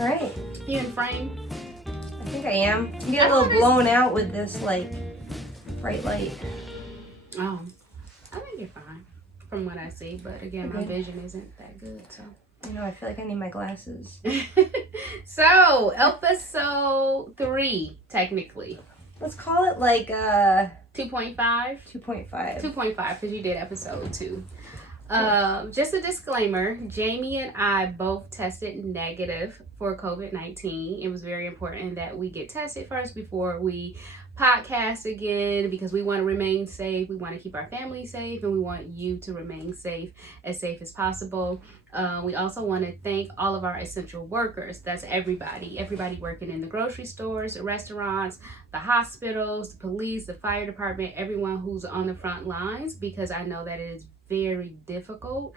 All right. You in frame? I think I am. You get a little blown out with this, like, bright light. Oh, I think you're fine from what I see. But again, my vision isn't that good, so. You know, I feel like I need my glasses. So, episode 3, technically. Let's call it like 2.5? 2.5. 2.5, because you did episode 2. Just a disclaimer, Jamie and I both tested negative for COVID-19. It was very important that we get tested first before we podcast again, because we want to remain safe. We want to keep our family safe, and we want you to remain safe as possible. We also want to thank all of our essential workers. That's everybody working in the grocery stores, the restaurants, the hospitals, the police, the fire department, everyone who's on the front lines, because I know that it is very difficult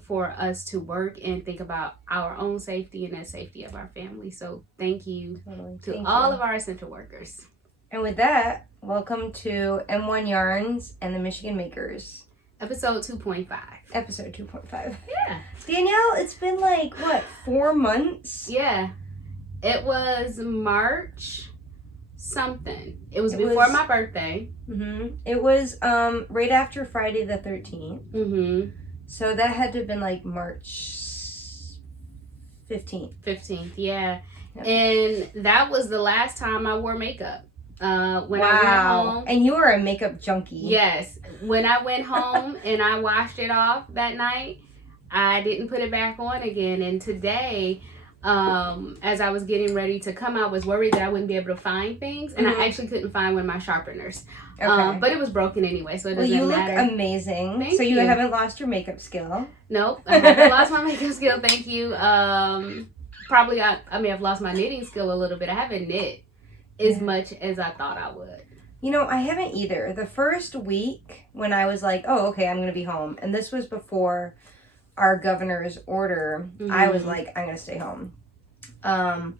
for us to work and think about our own safety and the safety of our family. So thank you to all of our essential workers. And with that, welcome to M1 Yarns and the Michigan Makers. Episode 2.5. Episode 2.5. Yeah. Danielle, it's been like, what, 4 months? Yeah. It was March something. It was before my birthday. Mm-hmm. It was right after Friday the 13th. Mm-hmm. So that had to have been like March 15th. 15th, yeah. Yep. And that was the last time I wore makeup. When I went home. And you are a makeup junkie. Yes. When I went home and I washed it off that night, I didn't put it back on again. And today, as I was getting ready to come, I was worried that I wouldn't be able to find things. And I actually couldn't find one of my sharpeners. Okay. But it was broken anyway, so it doesn't matter. You look amazing. Thank so you. Haven't lost your makeup skill. Nope. I haven't lost my makeup skill. Thank you. Probably I may have lost my knitting skill a little bit. I haven't knit as much as I thought I would. You know, I haven't either. The first week when I was like, oh, okay, I'm going to be home. And this was before our governor's order. Mm-hmm. I was like, I'm going to stay home. I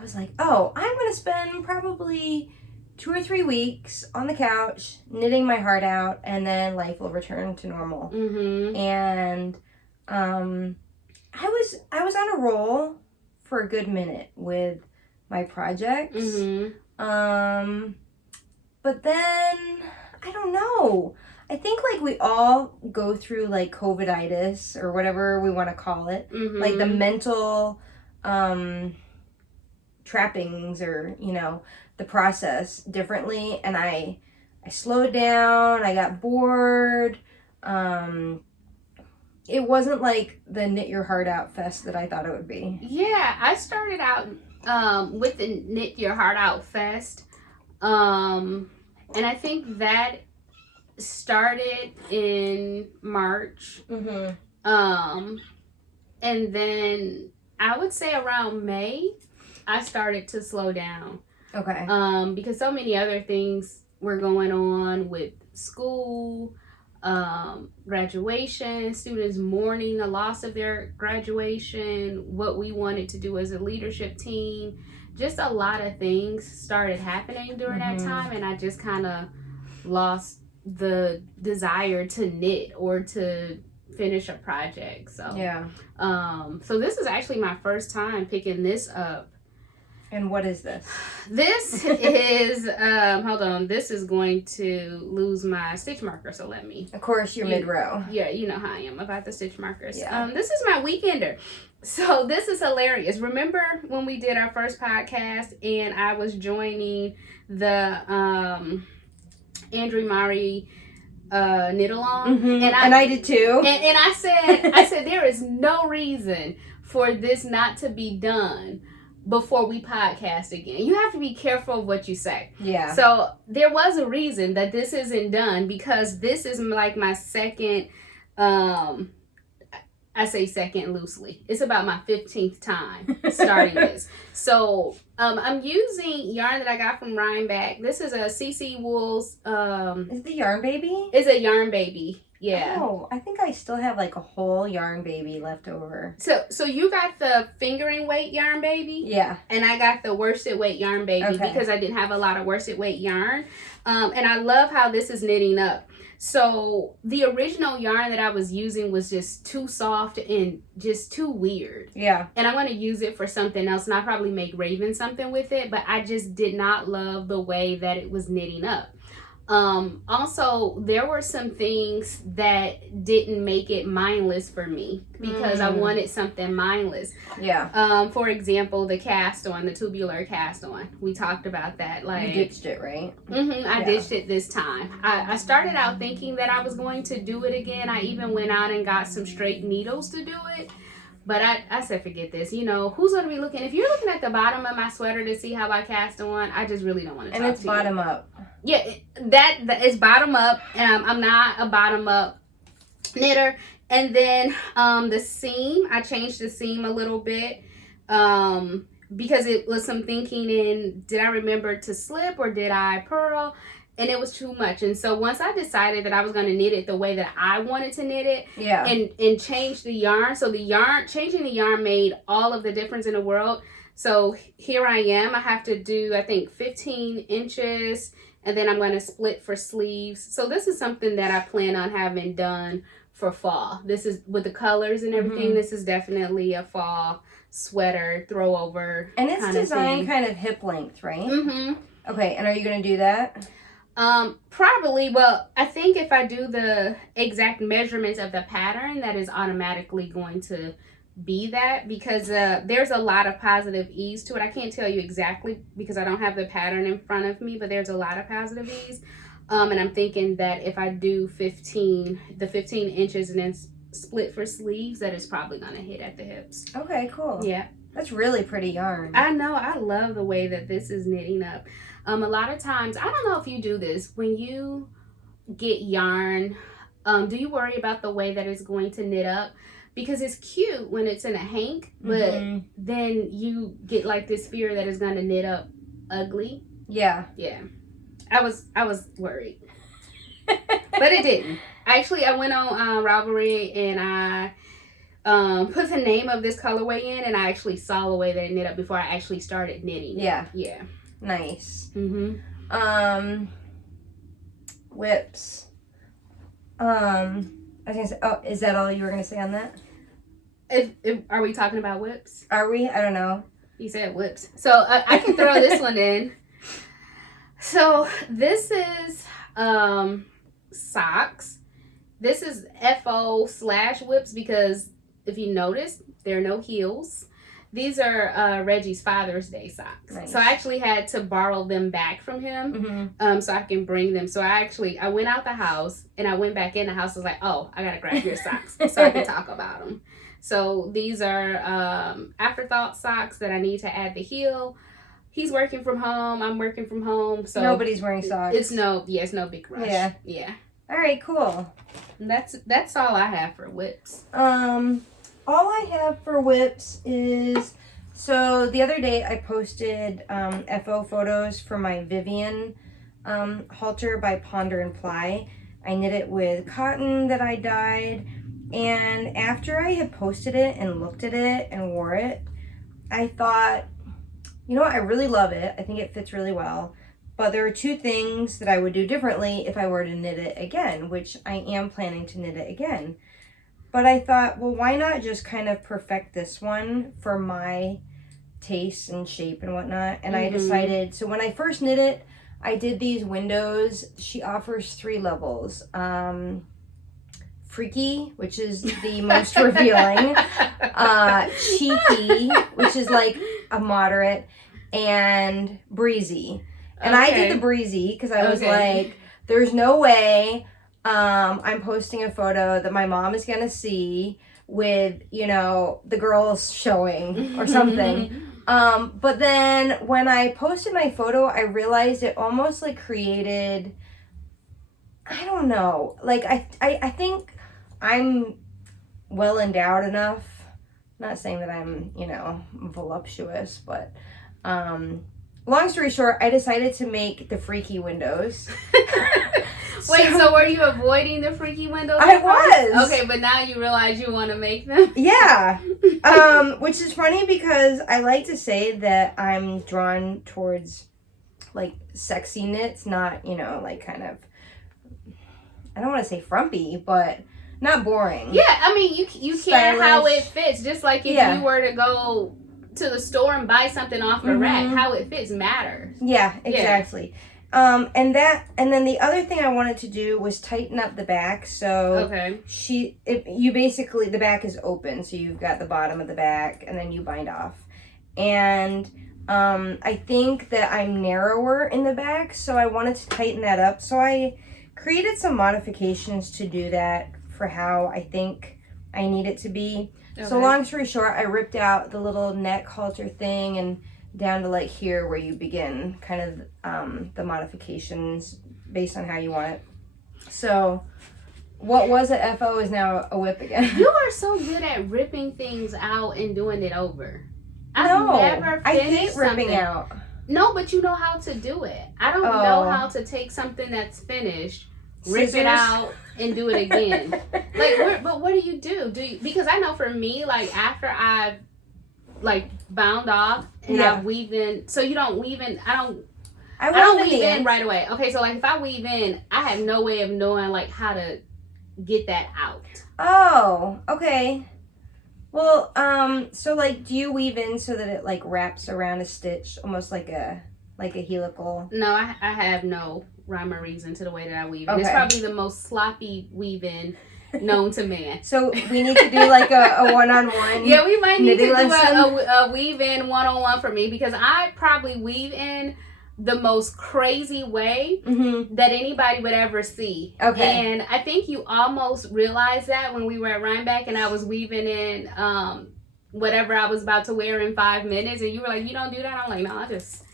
was like, oh, I'm going to spend probably 2 or 3 weeks on the couch knitting my heart out, and then life will return to normal. Mm-hmm. And I was on a roll for a good minute with my projects. Mm-hmm. But then, I don't know. I think like we all go through like COVID-itis or whatever we want to call it. Mm-hmm. Like the mental trappings, or, you know, the process differently. And I slowed down. I got bored. It wasn't like the Knit Your Heart Out fest that I thought it would be. Yeah, I started out with the Knit Your Heart Out Fest. And I think that started in March. Mm-hmm. And then I would say around May, I started to slow down. Okay. Because so many other things were going on with school, graduation, students mourning the loss of their graduation, what we wanted to do as a leadership team. Just a lot of things started happening during that time, and I just kind of lost the desire to knit or to finish a project. So yeah. So this is actually my first time picking this up. And what is this? This is hold on. This is going to lose my stitch marker. So let me. Of course, you're mid-row. Yeah, you know how I am about the stitch markers. Yeah. This is my weekender. So this is hilarious. Remember when we did our first podcast and I was joining the Andrea Mowry knit along, and I did too. And I said there is no reason for this not to be done before we podcast again. You have to be careful of what you say. Yeah. So there was a reason that this isn't done, because this is like my second, I say second loosely. It's about my 15th time starting this. So I'm using yarn that I got from Rhinebeck. This is a Cece Wools. Is it the Yarn Baby? It's a Yarn Baby. Yeah. Oh, I think I still have like a whole Yarn Baby left over. So you got the fingering weight Yarn Baby? Yeah. And I got the worsted weight Yarn Baby because I didn't have a lot of worsted weight yarn. And I love how this is knitting up. So the original yarn that I was using was just too soft and just too weird. Yeah. And I'm going to use it for something else, and I'll probably make Raven something with it, but I just did not love the way that it was knitting up. Also, there were some things that didn't make it mindless for me because I wanted something mindless. Yeah. For example, the cast on, the tubular cast on. We talked about that. Like, you ditched it, right? I ditched it this time. I started out thinking that I was going to do it again. I even went out and got some straight needles to do it. But I said, forget this. You know, who's going to be looking? If you're looking at the bottom of my sweater to see how I cast on, I just really don't want to talk to you. And it's bottom up. Yeah, that is bottom up. I'm not a bottom up knitter. And then the seam, I changed the seam a little bit because it was some thinking in, did I remember to slip or did I purl? And it was too much. And so once I decided that I was going to knit it the way that I wanted to knit it, yeah, and change the yarn. So changing the yarn made all of the difference in the world. So here I am. I have to do, I think, 15 inches. And then I'm going to split for sleeves. So this is something that I plan on having done for fall. This is with the colors and everything. This is definitely a fall sweater throw over. And it's designed kind of hip length, right? Okay, and are you going to do that? Probably. Well, I think if I do the exact measurements of the pattern, that is automatically going to be that, because there's a lot of positive ease to it. I can't tell you exactly because I don't have the pattern in front of me, but there's a lot of positive ease. And I'm thinking that if I do 15 inches and then split for sleeves, that is probably going to hit at the hips. Okay, cool. Yeah. That's really pretty yarn. I know. I love the way that this is knitting up. A lot of times, I don't know if you do this, when you get yarn, do you worry about the way that it's going to knit up? Because it's cute when it's in a hank, but then you get like this fear that it's going to knit up ugly. Yeah. Yeah. I was worried. But it didn't. Actually, I went on Ravelry and I put the name of this colorway in, and I actually saw the way that it knit up before I actually started knitting. Yeah. Yeah. Nice. Whips. I was gonna say, oh, is that all you were gonna say on that? Are we talking about whips? Are we? I don't know. You said whips. So I can throw this one in. So this is socks. This is FO/whips because if you notice, there are no heels. These are Reggie's Father's Day socks. Nice. So I actually had to borrow them back from him so I can bring them. So I went out the house and I went back in the house. I was like, oh, I got to grab your socks so I can talk about them. So these are afterthought socks that I need to add the heel. He's working from home. I'm working from home. So nobody's wearing socks. It's no big rush. Yeah. All right, cool. And that's all I have for whips. All I have for whips is, so the other day I posted FO photos for my Vivien halter by Ponder Ply. I knit it with cotton that I dyed, and after I had posted it and looked at it and wore it, I thought, you know what, I really love it. I think it fits really well. But there are two things that I would do differently if I were to knit it again, which I am planning to knit it again. But I thought, well, why not just kind of perfect this one for my taste and shape and whatnot? And I decided, so when I first knit it, I did these windows. She offers 3 levels. Freaky, which is the most revealing. Cheeky, which is like a moderate. And breezy. And I did the breezy because I was like, there's no way I'm posting a photo that my mom is going to see with, you know, the girls showing or something. But then when I posted my photo, I realized it almost like created, I don't know, like I think I'm well endowed enough. I'm not saying that I'm, you know, voluptuous, but long story short, I decided to make the freaky windows. Wait, so were you avoiding the freaky windows? I was. Okay, but now you realize you want to make them? Yeah. Which is funny because I like to say that I'm drawn towards, like, sexy knits, not, you know, like, kind of, I don't want to say frumpy, but not boring. Yeah, I mean, you care how it fits. Just like if you were to go to the store and buy something off a rack, how it fits matters. Yeah, exactly. Yeah. And then the other thing I wanted to do was tighten up the back. So the back is open, so you've got the bottom of the back, and then you bind off. And I think that I'm narrower in the back, so I wanted to tighten that up. So I created some modifications to do that for how I think I need it to be. Okay. So long story short, I ripped out the little neck halter thing and down to like here where you begin kind of the modifications based on how you want it. So what was a FO is now a whip again. You are so good at ripping things out and doing it over. I hate ripping out. No, but you know how to do it. I don't know how to take something that's finished, rip it out, and do it again. But what do you do? Because I know for me, like after I've like bound off and I've weaved in, so you don't weave in. I don't weave in right away. Okay, so like if I weave in, I have no way of knowing like how to get that out. Oh, okay. Well, so like, do you weave in so that it like wraps around a stitch, almost like a helical? No, I have no rhyme or reason to the way that I weave. Okay. It's probably the most sloppy weave-in known to man. So we need to do like a one-on-one. Yeah, we might need to do a weave-in one-on-one for me, because I probably weave in the most crazy way that anybody would ever see. Okay. And I think you almost realized that when we were at Rhinebeck and I was weaving in whatever I was about to wear in 5 minutes, and you were like, you don't do that? I'm like, no, I just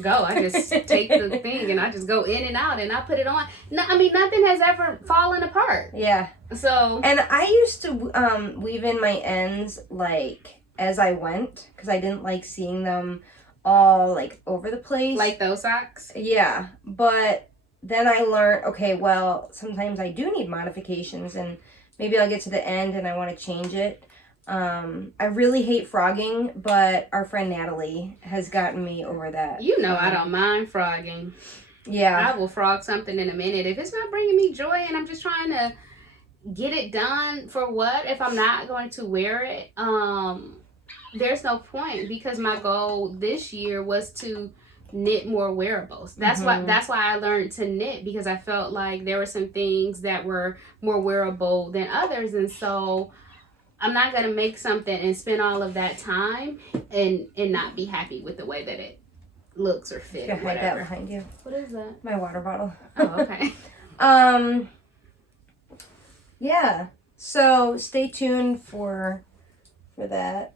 go. I just take the thing and I just go in and out and I put it on. No, I mean, nothing has ever fallen apart. Yeah. So. And I used to weave in my ends like as I went, because I didn't like seeing them all like over the place. Like those socks? Yeah. But then I learned, okay, well, sometimes I do need modifications, and maybe I'll get to the end and I want to change it. I really hate frogging, but our friend Natalie has gotten me over that. You know, I don't mind frogging. Yeah. I will frog something in a minute. If it's not bringing me joy and I'm just trying to get it done, for what? If I'm not going to wear it, there's no point, because my goal this year was to knit more wearables. That's why I learned to knit, because I felt like there were some things that were more wearable than others, and so I'm not gonna make something and spend all of that time and not be happy with the way that it looks or fits. You can hide that behind you. What is that? My water bottle. Oh, okay. Yeah. So stay tuned for that.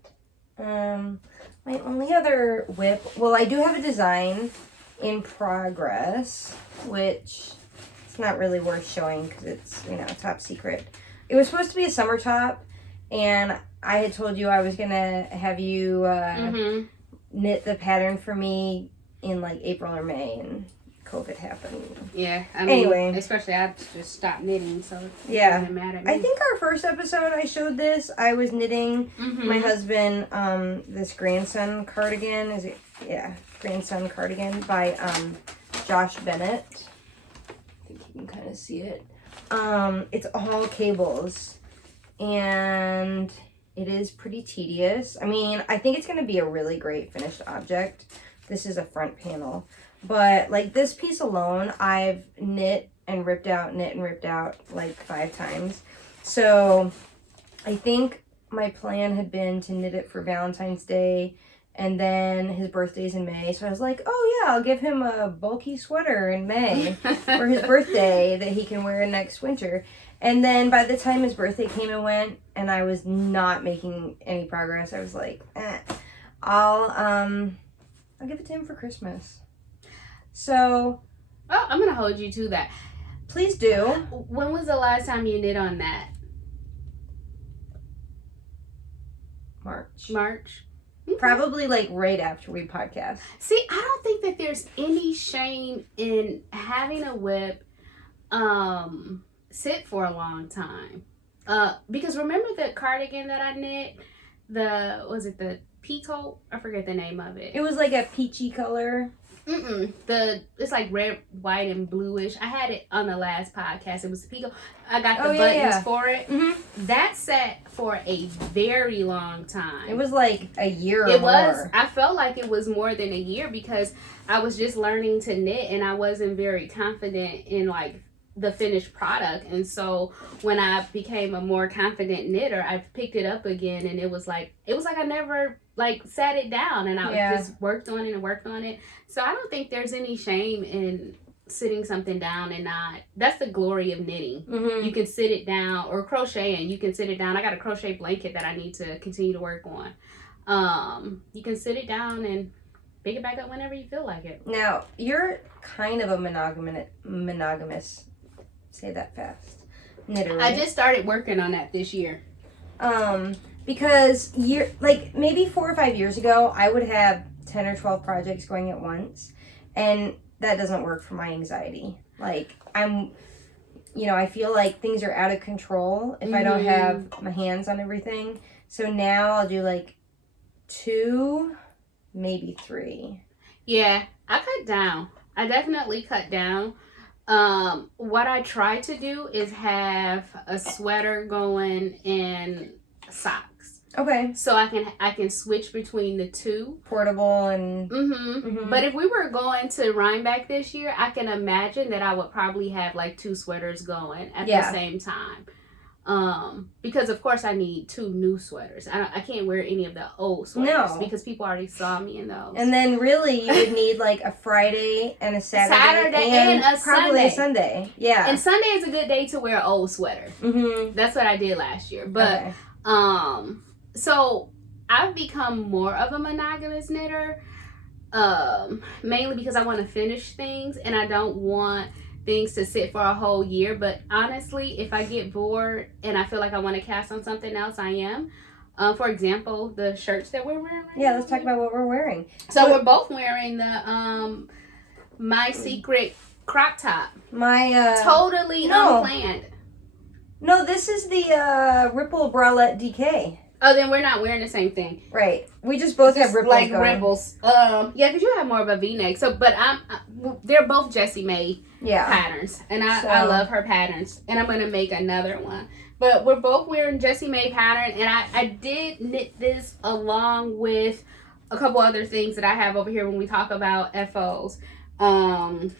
My only other whip, well, I do have a design in progress, which it's not really worth showing because it's, top secret. It was supposed to be a summer top, and I had told you I was gonna have you knit the pattern for me in like April or May, and COVID happened. Yeah, I mean, anyway, especially I just stopped knitting, so yeah. Doesn't matter. I think our first episode I showed this. I was knitting my husband this grandson cardigan. Grandson cardigan by Josh Bennett. I think you can kind of see it. It's all cables, and it is pretty tedious. I mean, I think it's going to be a really great finished object. This is a front panel. But, like, this piece alone, I've knit and ripped out like 5 times. So, I think my plan had been to knit it for Valentine's Day, and then his birthday's in May. So, I was like, oh, yeah, I'll give him a bulky sweater in May for his birthday that he can wear next winter. And then by the time his birthday came and went, and I was not making any progress, I was like, I'll give it to him for Christmas. So, I'm going to hold you to that. Please do. When was the last time you knit on that? March. Okay. Probably like right after we podcast. See, I don't think that there's any shame in having a whip sit for a long time. Because remember the cardigan that I knit? Was it the peacoat? I forget the name of it. It was like a peachy color. It's like red, white, and bluish. I had it on the last podcast. It was Pico. I got the buttons for it. Mm-hmm. That sat for a very long time. It was like a year or more. I felt like it was more than a year because I was just learning to knit and I wasn't very confident in like the finished product. And so when I became a more confident knitter, I picked it up again, and it was like I never like sat it down, and I just worked on it. So I don't think there's any shame in sitting something down and not. That's the glory of knitting. Mm-hmm. You can sit it down, or crocheting. You can sit it down. I got a crochet blanket that I need to continue to work on. You can sit it down and pick it back up whenever you feel like it. Now, you're kind of a monogamous. Say that fast. Knitter. Right? I just started working on that this year. Because maybe 4 or 5 years ago, I would have 10 or 12 projects going at once, and that doesn't work for my anxiety. Like I feel like things are out of control if I don't have my hands on everything. So now I'll do like 2, maybe 3. Yeah, I cut down. I definitely cut down. What I try to do is have a sweater going and socks. Okay. So I can switch between the two. Portable and... Mm-hmm. But if we were going to Rhinebeck this year, I can imagine that I would probably have like 2 sweaters going at the same time. Because of course I need 2 new sweaters. I can't wear any of the old sweaters because people already saw me in those. And then really you would need like a Friday and a Saturday and a probably Sunday. Yeah. And Sunday is a good day to wear an old sweater. Mm-hmm. That's what I did last year. But so I've become more of a monogamous knitter, mainly because I want to finish things and I don't want things to sit for a whole year. But honestly, if I get bored and I feel like I want to cast on something else, I am. For example, the shirts that we're wearing right now. Let's talk about what we're wearing. So we're both wearing the My Secret crop top. Totally unplanned. No, this is the Ripple Bralette DK. Oh, then we're not wearing the same thing. Right. We just both have ripples like going. Ripples. Yeah, because you have more of a V-neck. So, but they're both Jessie Made patterns. And I love her patterns. And I'm going to make another one. But we're both wearing Jessie Made pattern. And I did knit this along with a couple other things that I have over here when we talk about FOs. And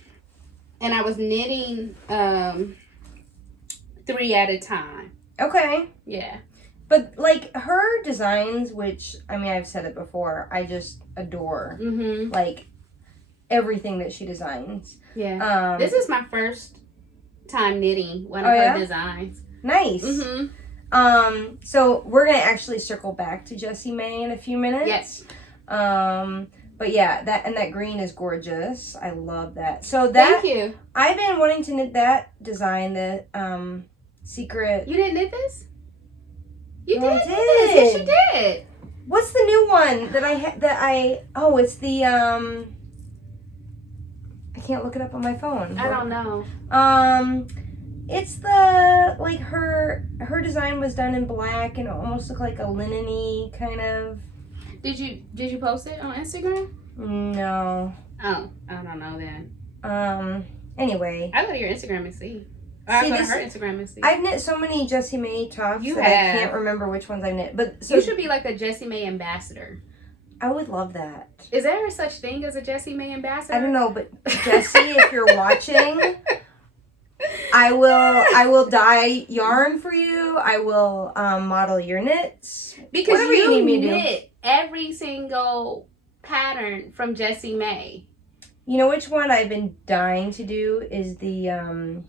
I was knitting 3 at a time. Okay. Yeah. But, like, her designs, which, I mean, I've said it before, I just adore. Mm-hmm. Like, everything that she designs. Yeah. This is my first time knitting one of her designs. Nice. Mm-hmm. So, we're going to actually circle back to Jessie May in a few minutes. Yes. But, yeah, that green is gorgeous. I love that. So, thank you. I've been wanting to knit that design, the secret... You didn't knit this? You did. Yes, you did. What's the new one that it's the I can't look it up on my phone. I don't know. It's the like her design was done in black and it almost looked like a linen-y kind of. Did you post it on Instagram? No. Oh, I don't know then. Anyway. I'll go to your Instagram and see. Or go to her Instagram and see. I've knit so many Jessie May tops I can't remember which ones I knit. But you should be like a Jessie May ambassador. I would love that. Is there such thing as a Jessie May ambassador? I don't know, but Jessie, if you're watching, I will dye yarn for you. I will model your knits. Because you need me to knit every single pattern from Jessie May. You know which one I've been dying to do is the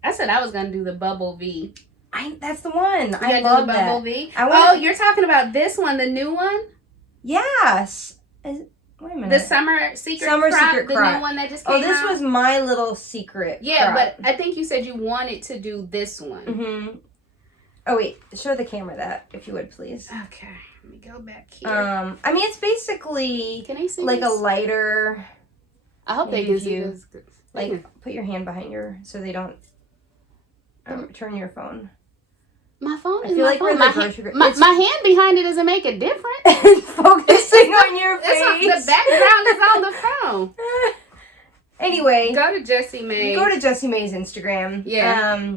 I said I was gonna do the Bubble V. That's the one. I love that. Bubble V. Oh, you're talking about this one, the new one? Yes. Wait a minute. The Summer Secret Crop, the new one that just came out. Oh, this was my little secret. Yeah, crop. But I think you said you wanted to do this one. Mm-hmm. Oh wait, show the camera that if you would please. Okay, let me go back here. I mean it's basically can I see like this? A lighter. I hope they can see this. Like put your hand behind so they don't. Turn your phone. My phone is I feel my like phone. we're the grocery. My hand behind it doesn't make a difference. It's focusing on your face. The background is on the phone. Anyway. Go to Jessie Made. Go to Jessie Mae's Instagram. Yeah.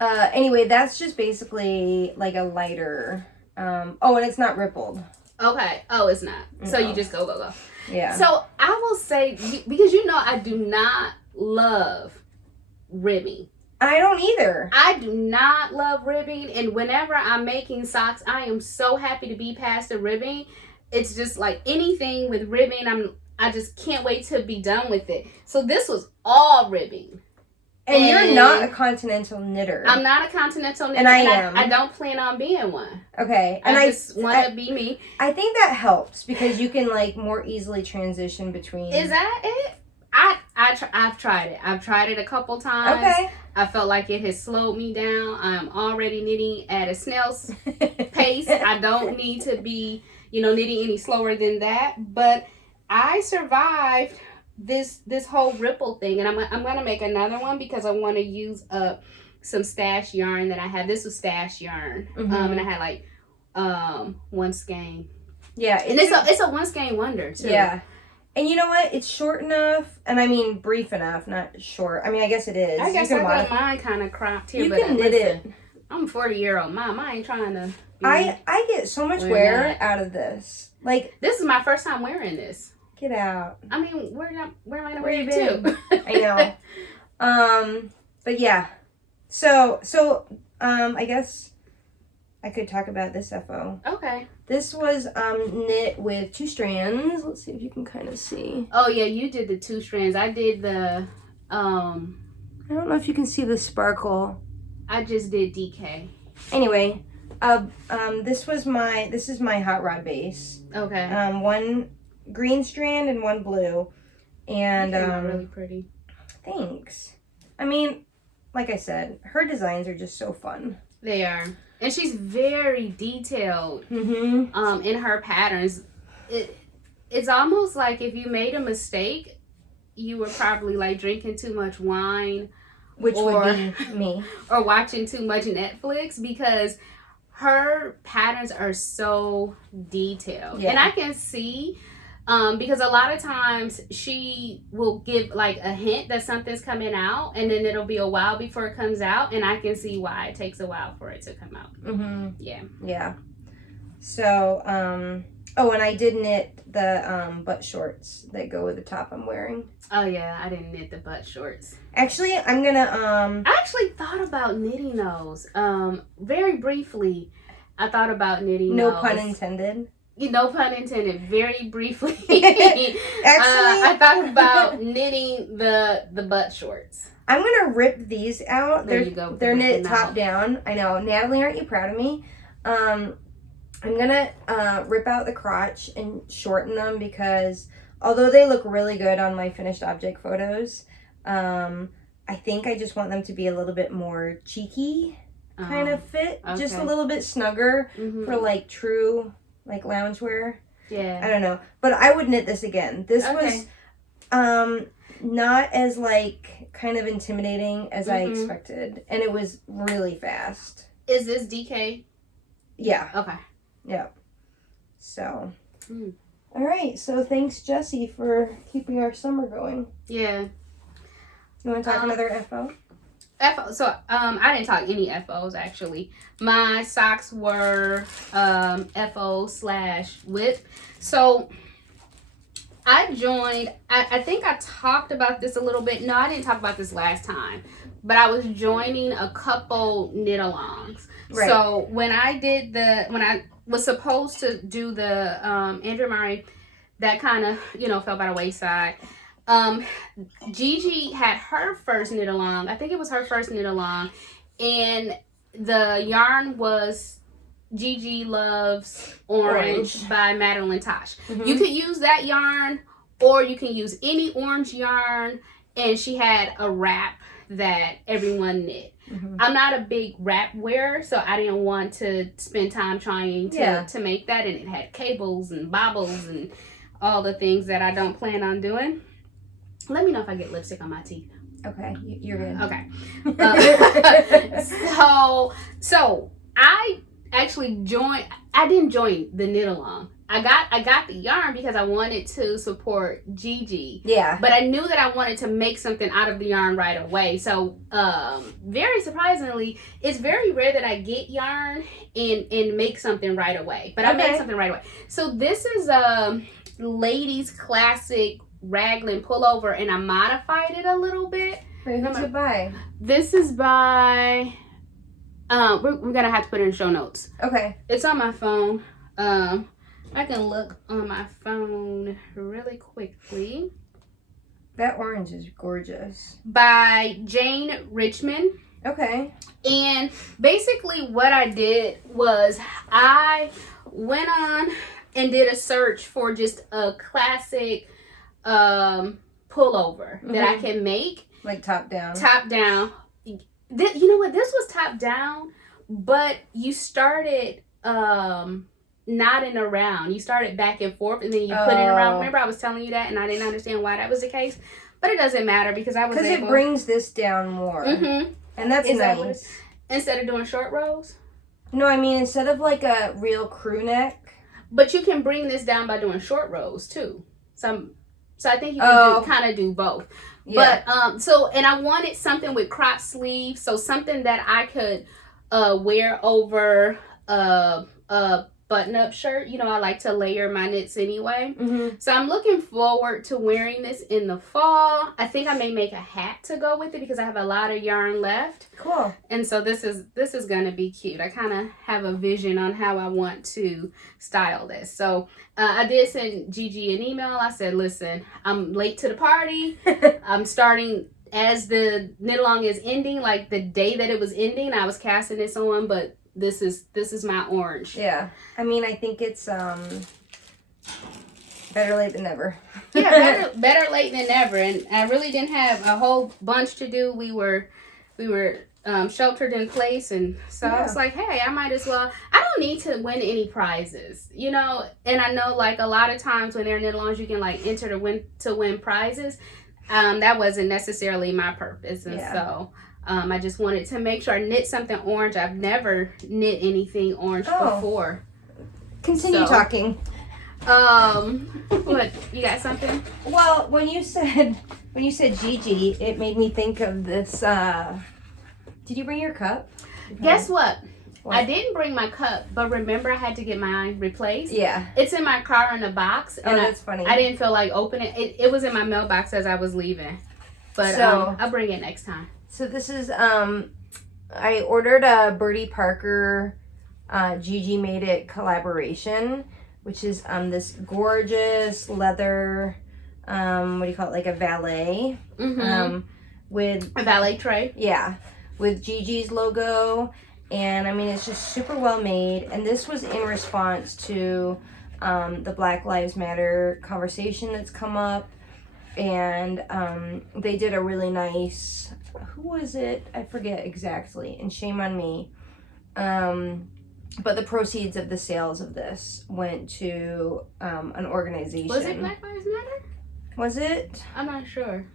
Anyway, that's just basically like a lighter. And it's not rippled. Okay. Oh, it's not. No. So you just go. Yeah. So I will say, because I do not love ribbing. I don't either. I do not love ribbing, and whenever I'm making socks, I am so happy to be past the ribbing. It's just like anything with ribbing, I just can't wait to be done with it. So this was all ribbing. And you're not a continental knitter. I'm not a continental knitter. And I am. I don't plan on being one. Okay. And I just want to be me. I think that helps because you can like more easily transition between. Is that it? I've tried it. I've tried it a couple times. Okay. I felt like it has slowed me down. I'm already knitting at a snail's pace. I don't need to be, knitting any slower than that. But I survived this whole ripple thing, and I'm gonna make another one because I want to use up some stash yarn that I have. This was stash yarn, and I had like one skein. Yeah, and it's a one skein wonder too. Yeah. And you know what? It's short enough, and I mean brief enough, not short. I mean, I guess it is. I guess I got mine kind of cropped here. You but can knit it. I'm a 40-year-old mom. I ain't trying to. I get so much wear out of this. Like, this is my first time wearing this. Get out. I mean, where am I gonna wear it to? I know. But yeah. So I guess I could talk about this FO. Okay. This was knit with 2 strands. Let's see if you can kind of see. Oh yeah, you did the 2 strands. I did the I don't know if you can see the sparkle. I just did DK. Anyway, this is my hot rod base. Okay. 1 green strand and 1 blue. And really pretty. Thanks. I mean, like I said, her designs are just so fun. They are. And she's very detailed in her patterns. It's almost like if you made a mistake, you were probably like drinking too much wine. Which would be me. Or watching too much Netflix, because her patterns are so detailed. Yeah. And I can see, because a lot of times she will give like a hint that something's coming out, and then it'll be a while before it comes out, and I can see why it takes a while for it to come out. Yeah. Yeah. So, and I did knit the butt shorts that go with the top I'm wearing. Oh yeah, I didn't knit the butt shorts. Actually, I'm gonna I actually thought about knitting those. Very briefly, I thought about knitting those. No pun intended. No pun intended. Very briefly. Actually, I thought about knitting the butt shorts. I'm gonna rip these out. There you go. They're knit top down. I know. Natalie, aren't you proud of me? I'm gonna rip out the crotch and shorten them because although they look really good on my finished object photos, I think I just want them to be a little bit more cheeky kind of fit. Okay. Just a little bit snugger for like true like loungewear. Yeah. I don't know. But I would knit this again. This was not as like kind of intimidating as I expected. And it was really fast. Is this DK? Yeah. Okay. Yeah. So. All right. So thanks, Jessie, for keeping our summer going. Yeah. You want to talk another FO? So I didn't talk any FOs actually. My socks were FO/whip. So I joined. I think I talked about this a little bit. No, I didn't talk about this last time. But I was joining a couple knit-alongs. Right. So when I was supposed to do the Andrea Mowry, that kind of fell by the wayside. Gigi had her first knit along. I think it was her first knit along, and the yarn was Gigi Loves Orange by Madeline Tosh. You could use that yarn, or you can use any orange yarn, and she had a wrap that everyone knit. I'm not a big wrap wearer, so I didn't want to spend time trying to make that, and it had cables and bobbles and all the things that I don't plan on doing. Let me know if I get lipstick on my teeth. Okay, you're good. Okay. So So I actually didn't join the knit along. I got the yarn because I wanted to support Gigi. Yeah. But I knew that I wanted to make something out of the yarn right away. So very surprisingly, it's very rare that I get yarn and make something right away. But I made something right away. So this is ladies Classic Raglan Pullover, and I modified it a little bit. Wait, who's it by? This is by we're gonna have to put it in show notes. Okay. It's on my phone. I can look on my phone really quickly. That orange is gorgeous. By Jane Richmond. Okay. And basically what I did was I went on and did a search for just a classic pullover that I can make. Like top down. Top down. You know what? This was top down, but you started knotting around. You started back and forth, and then you put it around. Remember I was telling you that, and I didn't understand why that was the case, but it doesn't matter because I was able. Because it brings this down more, and that's nice. Instead of doing short rows. No, I mean instead of like a real crew neck. But you can bring this down by doing short rows too. So I think you can kind of do both. Yeah. But and I wanted something with crop sleeves, so something that I could wear over a button-up shirt. You know, I like to layer my knits anyway. So I'm looking forward to wearing this in the fall. I think I may make a hat to go with it because I have a lot of yarn left. Cool. And so this is gonna be cute. I kind of have a vision on how I want to style this. So I did send Gigi an email. I said, listen, I'm late to the party. I'm starting as the knit along is ending, like the day that it was ending, I was casting this on, but this is my orange. Yeah. I mean, I think it's better late than never. Yeah, better late than never. And I really didn't have a whole bunch to do. We were sheltered in place, and so I was like, hey, I might as well. I don't need to win any prizes, you know. And I know like a lot of times when they're knit alongs, you can like enter to win prizes. That wasn't necessarily my purpose, and so I just wanted to make sure I knit something orange. I've never knit anything orange before. Continue talking. What, you got something? Well, when you said Gigi, it made me think of this. Did you bring your cup? Guess what? I didn't bring my cup, but remember I had to get mine replaced? Yeah. It's in my car in a box. And that's funny. I didn't feel like opening it. It was in my mailbox as I was leaving. But I'll bring it next time. So this is, I ordered a Birdie Parker GGMadeIt collaboration, which is this gorgeous leather, what do you call it, like a valet. With a valet tray. Yeah, with Gigi's logo. And I mean, it's just super well made. And this was in response to the Black Lives Matter conversation that's come up. And they did a really nice, who was it? I forget exactly. And shame on me. But the proceeds of the sales of this went to an organization. Was it Black Lives Matter? Was it? I'm not sure.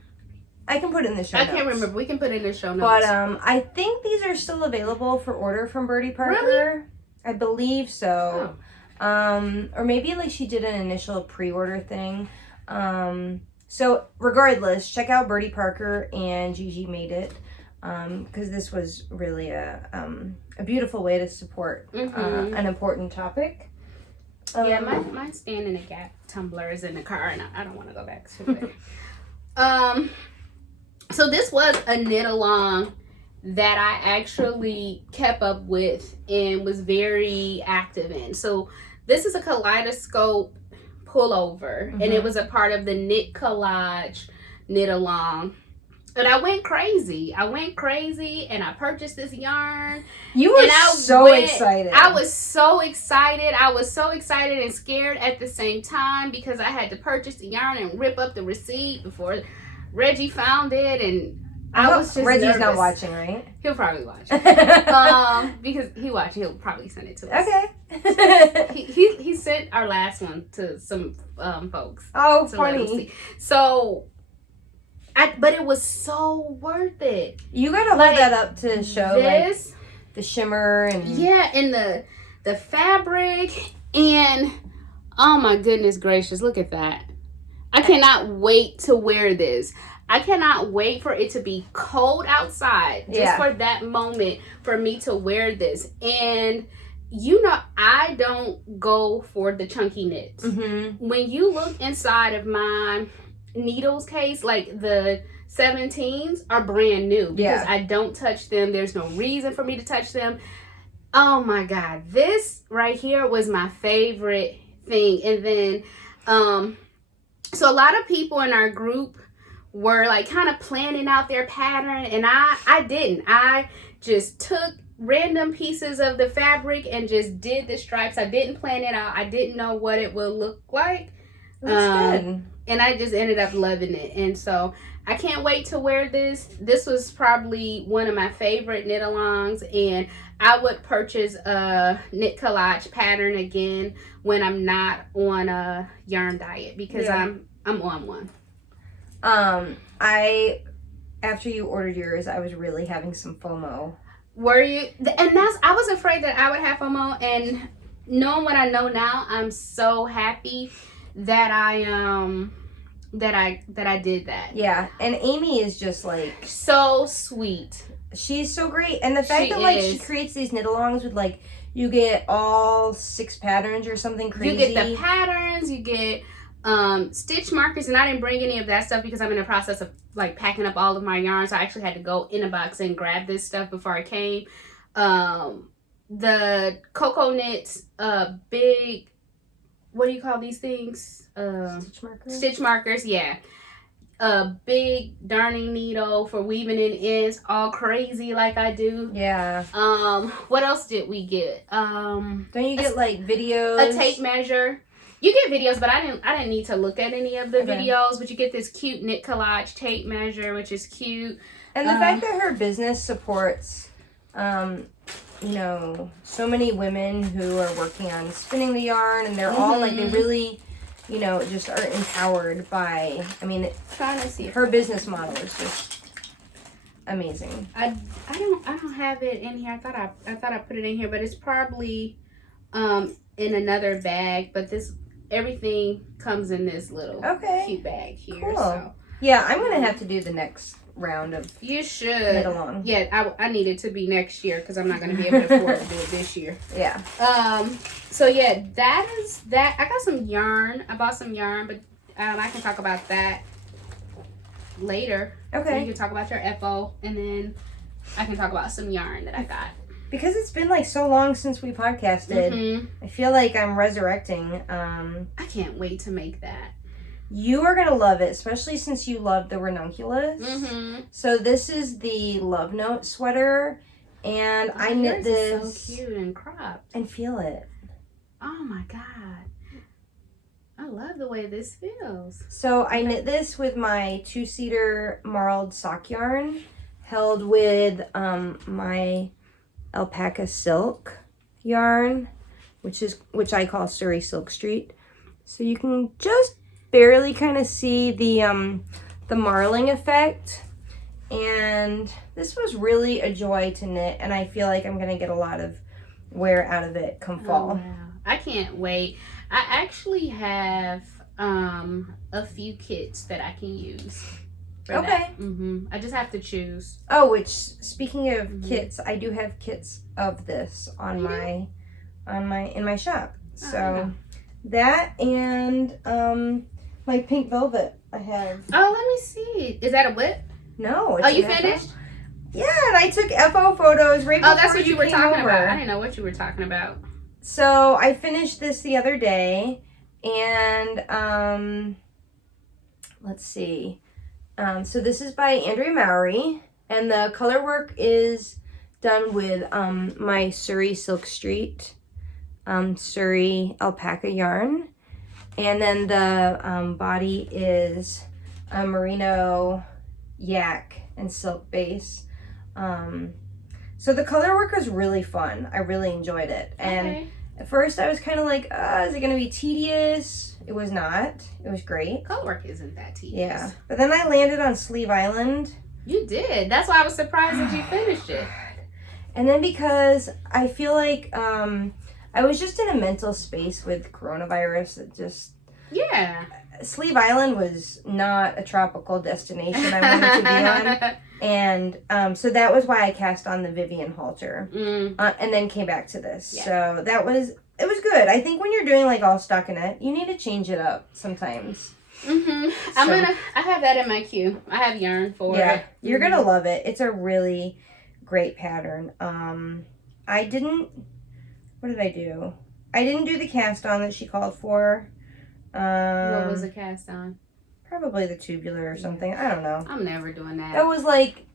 I can put it in the show notes. I can't remember. We can put it in the show notes. But I think these are still available for order from Birdie Parker. Really? I believe so. Oh. Or maybe like she did an initial pre-order thing. So regardless, check out Birdie Parker and GGMadeIt. Because this was really a beautiful way to support an important topic. Yeah, mine's Stand in the Gap tumbler is in the car, and I don't want to go back to it. So this was a knit along that I actually kept up with and was very active in. So this is a Kaleidoscope Pullover, and it was a part of the Knit Collage knit along. And I went crazy. And I purchased this yarn. You were so excited. I was so excited. I was so excited and scared at the same time because I had to purchase the yarn and rip up the receipt before Reggie found it. And I was just Reggie's nervous. not watching, right? He'll probably watch. Because he'll probably send it to us. Okay. he sent our last one to some folks. Oh, funny. So... but it was so worth it. You gotta hold that up to show. This the shimmer and and the fabric, and oh my goodness gracious, look at that. I cannot wait to wear this. I cannot wait for it to be cold outside just for that moment for me to wear this. And you know, I don't go for the chunky knits. When you look inside of my needles case, like the 17s are brand new because I don't touch them. There's no reason for me to touch them. Oh my God, this right here was my favorite thing. And then so a lot of people in our group were like kind of planning out their pattern, and I didn't. I just took random pieces of the fabric and just did the stripes. I didn't plan it out. I didn't know what it would look like. That's good. And I just ended up loving it. And so I can't wait to wear this. This was probably one of my favorite knit-alongs, and I would purchase a knit collage pattern again when I'm not on a yarn diet, because I'm on one. After you ordered yours, I was really having some FOMO. Were you? And I was afraid that I would have FOMO, and knowing what I know now, I'm so happy that I did that. Yeah, and Amy is just like so sweet. She's so great, and the fact that like she creates these knit-alongs with like you get all 6 patterns or something crazy. You get the patterns, you get stitch markers, and I didn't bring any of that stuff because I'm in the process of like packing up all of my yarn, so I actually had to go in a box and grab this stuff before I came. The cocoa knits, big, what do you call these things? Stitch markers, yeah. A big darning needle for weaving in ends all crazy like I do. Yeah. What else did we get? Don't you get like videos? A tape measure. You get videos, but I didn't need to look at any of the videos. But you get this cute knit collage tape measure, which is cute. And the fact that her business supports, you know, so many women who are working on spinning the yarn, and they're all like, they really, you know, just are empowered by, I mean, trying to see her business model is just amazing. I don't have it in here. I thought I put it in here, but it's probably in another bag. But everything comes in this little cute bag here. Cool. So yeah, I'm gonna have to do the next round of you should knit along. Yeah, I need it to be next year because I'm not gonna be able to afford to do it this year. Yeah. So yeah, that is that. I got some yarn. I bought some yarn, but I can talk about that later. Okay. You can talk about your FO, and then I can talk about some yarn that I got. Because it's been like so long since we podcasted, I feel like I'm resurrecting. I can't wait to make that. You are going to love it, especially since you love the ranunculus. So this is the Love Note sweater, and I knit this. So cute and cropped. And feel it. Oh my God. I love the way this feels. So I knit this with my 2-seater marled sock yarn, held with my alpaca silk yarn, which I call Surrey Silk Street. So you can just barely kind of see the marling effect, and this was really a joy to knit, and I feel like I'm gonna get a lot of wear out of it come fall. Oh, wow. I can't wait. I actually have a few kits that I can use. Okay. I just have to choose. Oh, which, speaking of kits, I do have kits of this on in my shop. So that and my pink velvet I have. Oh, let me see. Is that a whip? No. Oh, you finished? Yeah, and I took FO photos right before. Oh, that's what you were talking over. about. I didn't know what you were talking about. So I finished this the other day, and let's see. So this is by Andrea Mowry, and the color work is done with my Surrey Silk Street, Surrey alpaca yarn, and then the body is a merino yak and silk base. So the color work was really fun. I really enjoyed it, and at first I was kind of like, is it gonna be tedious? It was not. It was great. Color work isn't that tedious. Yeah. But then I landed on Sleeve Island. You did. That's why I was surprised that you finished it. And then because I feel like I was just in a mental space with coronavirus that just... Yeah. Sleeve Island was not a tropical destination I wanted to be on. And so that was why I cast on the Vivien Halter. And then came back to this. Yeah. So it was good. I think when you're doing like all stockinette, you need to change it up sometimes. Mm-hmm. So, I have that in my queue. I have yarn for it. You're gonna love it. It's a really great pattern. What did I do? I didn't do the cast on that she called for. What was the cast on? Probably the tubular or something. I don't know. I'm never doing that. That was like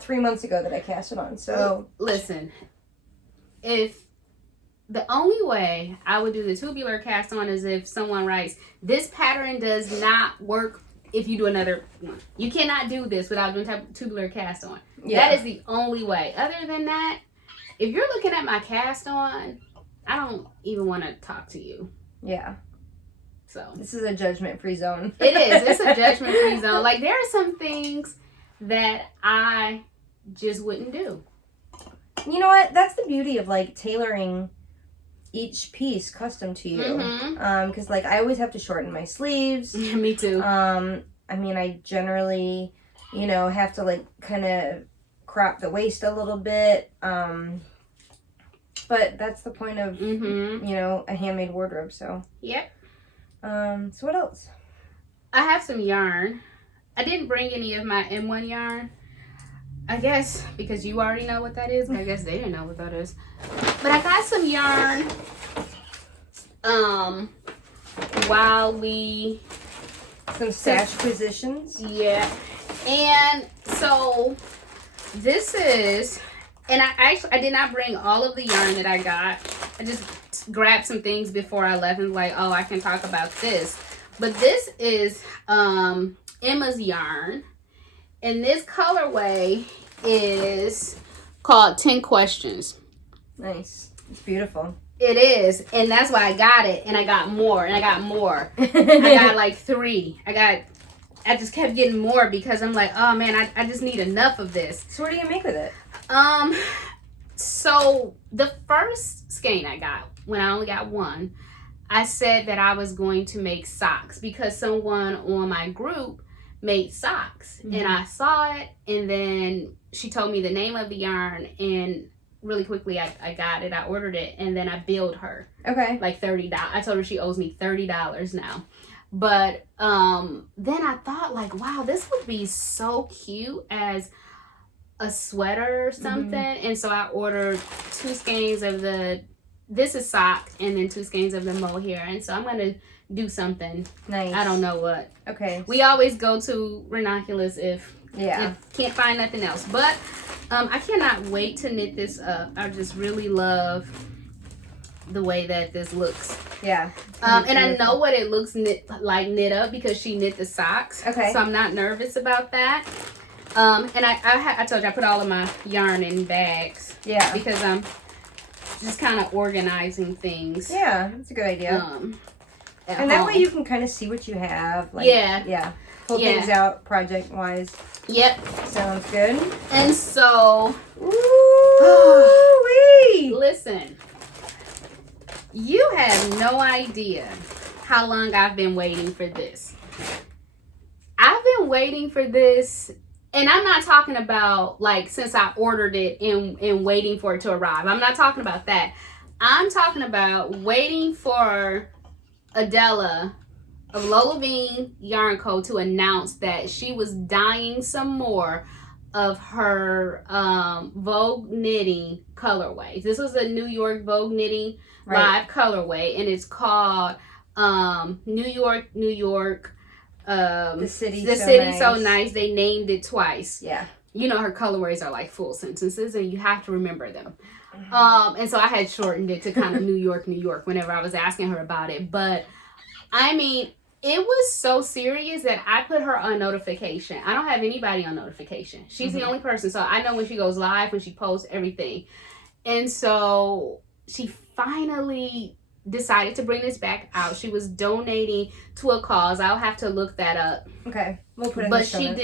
3 months ago that I cast it on. So listen, if the only way I would do the tubular cast on is if someone writes, this pattern does not work if you do another one. You cannot do this without doing tubular cast on. Yeah. That is the only way. Other than that, if you're looking at my cast on, I don't even want to talk to you. Yeah. So this is a judgment-free zone. It is. It's a judgment-free zone. Like, there are some things that I just wouldn't do. You know what? That's the beauty of like tailoring each piece custom to you. Because like I always have to shorten my sleeves. Me too. I mean, I generally, have to like kind of crop the waist a little bit. But that's the point of, a handmade wardrobe. So yep. So what else? I have some yarn. I didn't bring any of my M1 yarn. I guess because you already know what that is, but I guess they didn't know what that is. But I got some yarn while we... Some stash positions? Yeah. And so this is... And I did not bring all of the yarn that I got. I just grabbed some things before I left and like, oh, I can talk about this. But this is Emma's yarn. And this colorway is called 10 Questions. Nice. It's beautiful. It is. And that's why I got it. And I got more. And I got more. I got like 3. I just kept getting more because I'm like, oh man, I just need enough of this. So what are you going to make with it? So the first skein I got, when I only got one, I said that I was going to make socks because someone on my group made socks. And I saw it, and then she told me the name of the yarn, and really quickly I got it. I ordered it, and then I billed her. Okay. Like $30. I told her she owes me $30 now. But then I thought, like, wow, this would be so cute as a sweater or something. And so I ordered 2 skeins of this is sock, and then 2 skeins of the mohair. And so I'm going to do something. Nice. I don't know what. Okay. We always go to Ranunculus if can't find nothing else. But I cannot wait to knit this up. I just really love the way that this looks. Yeah. And I know what it looks knit up because she knit the socks. Okay. So I'm not nervous about that. And I told you I put all of my yarn in bags. Yeah. Because I'm just kind of organizing things. Yeah, that's a good idea. And that way you can kind of see what you have. Like, yeah. Pull things out project-wise. Yep. Sounds good. And so... Ooh-wee! Listen. You have no idea how long I've been waiting for this. I've been waiting for this... And I'm not talking about, like, since I ordered it and waiting for it to arrive. I'm not talking about that. I'm talking about waiting for Adela of Lola Bean Yarn Co. to announce that she was dyeing some more of her Vogue Knitting colorways. This was a New York Vogue Knitting live colorway, and it's called New York, New York. The city so nice. They named it twice. Yeah. You know, her colorways are like full sentences, and you have to remember them. And so I had shortened it to kind of New York, New York whenever I was asking her about it. But I mean, it was so serious that I put her on notification. I don't have anybody on notification. She's the only person. So I know when she goes live, when she posts everything. And so she finally decided to bring this back out. She was donating to a cause. I'll have to look that up. Okay. We'll put it in But the show notes.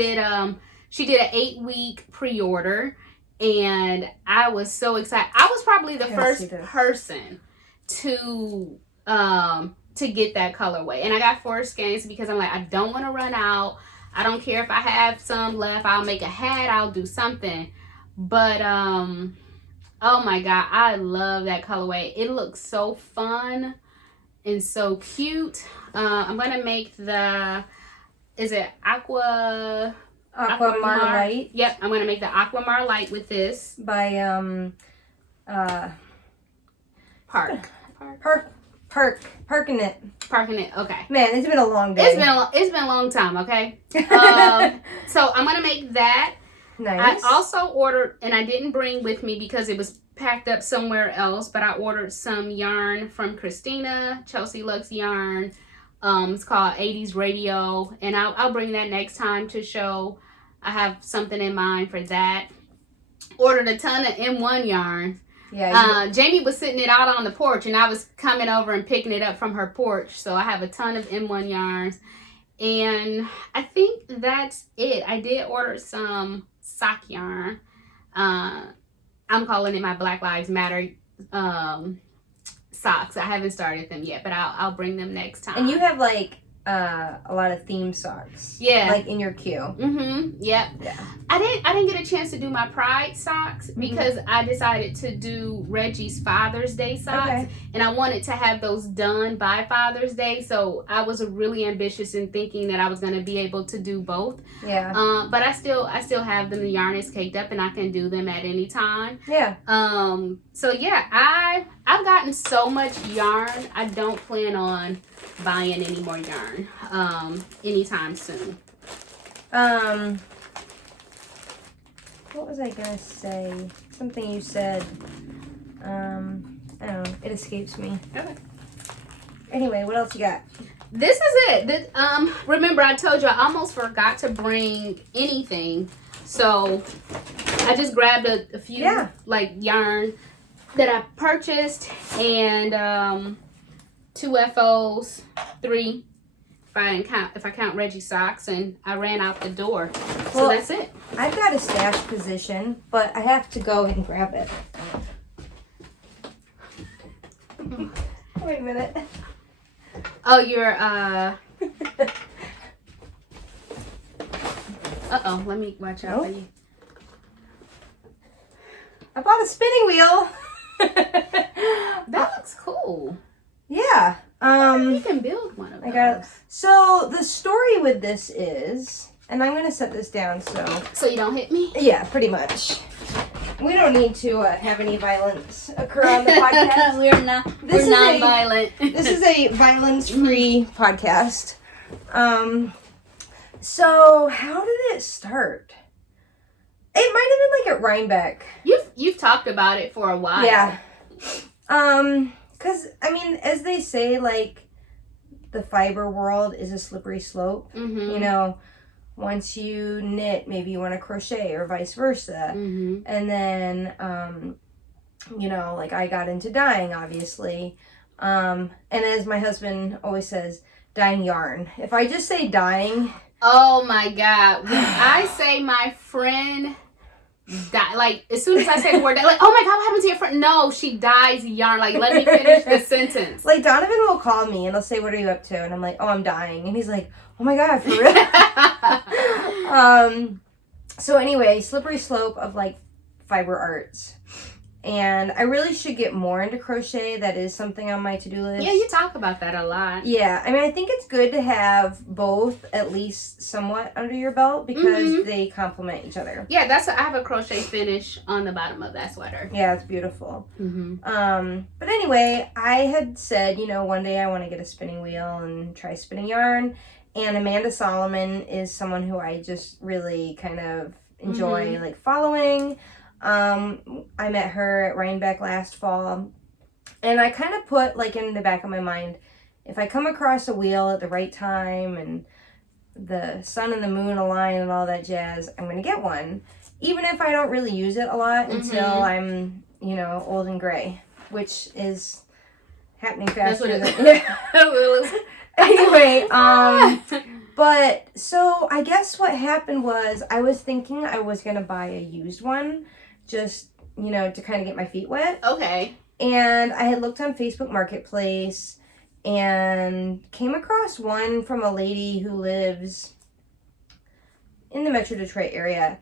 she did an 8-week pre-order, and I was so excited. I was probably the first person to get that colorway, and I got 4 skeins because I'm like, I don't want to run out. I don't care if I have some left. I'll make a hat. I'll do something. But oh my god, I love that colorway. It looks so fun and so cute. I'm gonna make the, is it Aqua Light? Yep, I'm gonna make the Aqua Light with this by Parking it. Okay. Man, it's been a long day. It's been a long time. Okay. So I'm gonna make that. Nice. I also ordered, and I didn't bring with me because it was packed up somewhere else, but I ordered some yarn from Christina, Chelsea Lux yarn. It's called 80s Radio, and I'll bring that next time to show. I have something in mind for that. Ordered a ton of M1 yarn. Yeah. Jamie was sitting it out on the porch, and I was coming over and picking it up from her porch. So I have a ton of M1 yarns, and I think that's it. I did order some sock yarn. I'm calling it my Black Lives Matter socks. I haven't started them yet, but I'll bring them next time. And you have like a lot of theme socks. Yeah. Like in your queue. Mm-hmm. Yep. Yeah. I didn't get a chance to do my Pride socks because I decided to do Reggie's Father's Day socks, and I wanted to have those done by Father's Day. So I was really ambitious in thinking that I was going to be able to do both. Yeah. But I still have them. The yarn is caked up, and I can do them at any time. Yeah. So yeah, I've gotten so much yarn. I don't plan on buying any more yarn anytime soon. What was I gonna say? Something you said. I don't know. It escapes me. Okay. Anyway, what else you got? This is it. Remember I told you I almost forgot to bring anything. So I just grabbed a few like yarn that I purchased, and 2 FOs, 3 if I count Reggie socks, and I ran out the door. So that's it. I've got a stash position, but I have to go and grab it. Wait a minute. Oh, you're uh-oh, let me watch out for you. I bought a spinning wheel. That looks cool. Yeah. You can build one of those. So the story with this is, and I'm going to set this down so you don't hit me? Yeah, pretty much. We don't need to have any violence occur on the podcast. We're non-violent. This is a violence-free podcast. So how did it start? It might have been like at Rhinebeck. You've talked about it for a while. Yeah. Because, I mean, as they say, like, the fiber world is a slippery slope. Mm-hmm. You know, once you knit, maybe you want to crochet or vice versa. Mm-hmm. And then, you know, like, I got into dyeing, obviously. And as my husband always says, dyeing yarn. If I just say dyeing... Oh, my God. When I say my friend... like as soon as I say the word, like, oh my God, what happened to your friend? No, she dyes yarn. Like, let me finish the sentence. Like, Donovan will call me and he'll say, what are you up to? And I'm like, oh, I'm dying. And he's like, oh my God, for real? So anyway, slippery slope of like fiber arts. And I really should get more into crochet. That is something on my to-do list. Yeah, you talk about that a lot. Yeah, I mean, I think it's good to have both at least somewhat under your belt because they complement each other. Yeah, I have a crochet finish on the bottom of that sweater. Yeah, it's beautiful. Mm-hmm. But anyway, I had said, you know, one day I want to get a spinning wheel and try spinning yarn. And Amanda Solomon is someone who I just really kind of enjoy like following. I met her at Rhinebeck last fall, and I kind of put like in the back of my mind, if I come across a wheel at the right time and the sun and the moon align and all that jazz, I'm going to get one, even if I don't really use it a lot until I'm, you know, old and gray, which is happening faster than... Anyway, but so I guess what happened was I was thinking I was going to buy a used one just, to kind of get my feet wet. Okay. And I had looked on Facebook Marketplace and came across one from a lady who lives in the Metro Detroit area.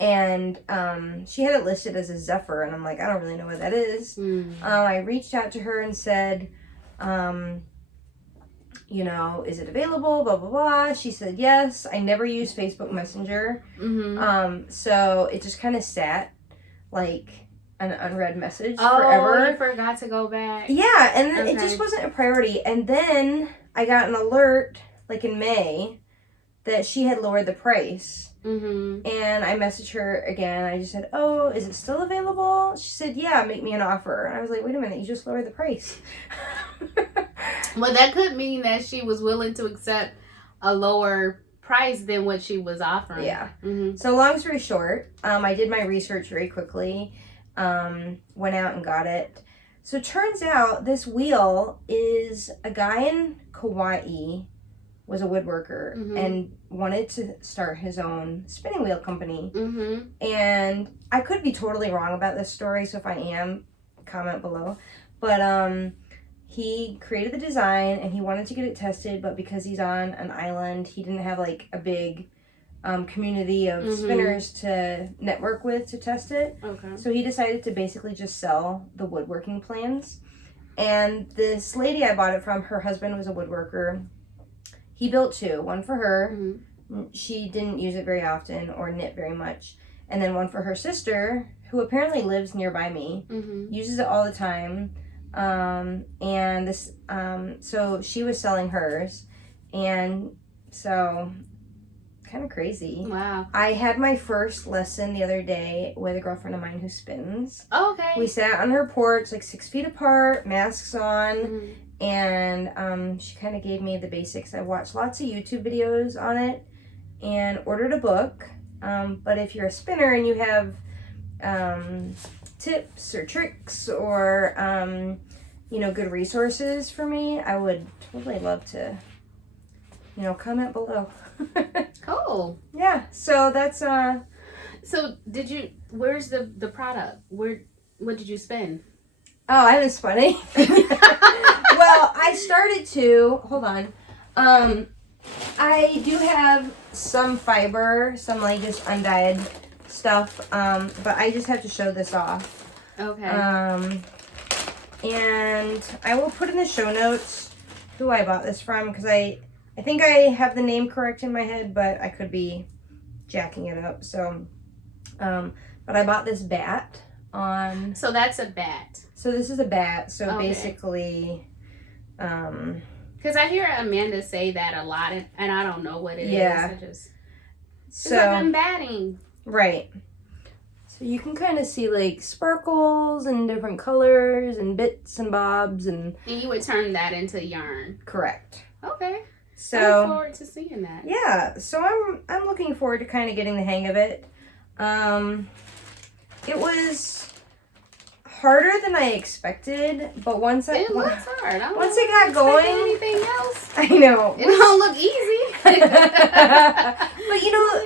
And she had it listed as a Zephyr. And I'm like, I don't really know what that is. I reached out to her and said, is it available? Blah, blah, blah. She said yes. I never used Facebook Messenger. So it just kind of sat like an unread message forever. Oh, you forgot to go back. Yeah, and it just wasn't a priority. And then I got an alert, like in May, that she had lowered the price. And I messaged her again. I just said, oh, is it still available? She said, yeah, make me an offer. And I was like, wait a minute, you just lowered the price. Well, that could mean that she was willing to accept a lower price than what she was offering. Yeah. So long story short, I did my research very quickly. Went out and got it. So it turns out this wheel is a guy in Kauai was a woodworker and wanted to start his own spinning wheel company. And I could be totally wrong about this story, so if I am, comment below. But he created the design and he wanted to get it tested, but because he's on an island, he didn't have like a big community of spinners to network with to test it. So he decided to basically just sell the woodworking plans. And this lady I bought it from, her husband was a woodworker. He built two, one for her. She didn't use it very often or knit very much. And then one for her sister, who apparently lives nearby me, uses it all the time. And this, so she was selling hers. And so, kind of crazy. Wow. I had my first lesson the other day with a girlfriend of mine who spins. Okay. We sat on her porch, like 6 feet apart, masks on. And she kind of gave me the basics. I watched lots of YouTube videos on it and ordered a book. But if you're a spinner and you have tips or tricks or, good resources for me, I would totally love to, comment below. Cool. Yeah, so that's... So where's the product? What did you spin? Oh, I haven't spun anything. Well, I started to. Hold on. I do have some fiber, some like just undyed stuff, but I just have to show this off. Okay. And I will put in the show notes who I bought this from, because I think I have the name correct in my head, but I could be jacking it up. So, but I bought this batt on... So that's a batt. So this is a batt. So basically... Because I hear Amanda say that a lot, and I don't know what it is. It's like I'm batting. Right. So you can kind of see like sparkles and different colors and bits and bobs and you would turn that into yarn. Correct. Okay. So I look forward to seeing that. Yeah. So I'm looking forward to kind of getting the hang of it. It was harder than I expted, but once I looks hard. Once it got going, anything else? I know it don't look easy. But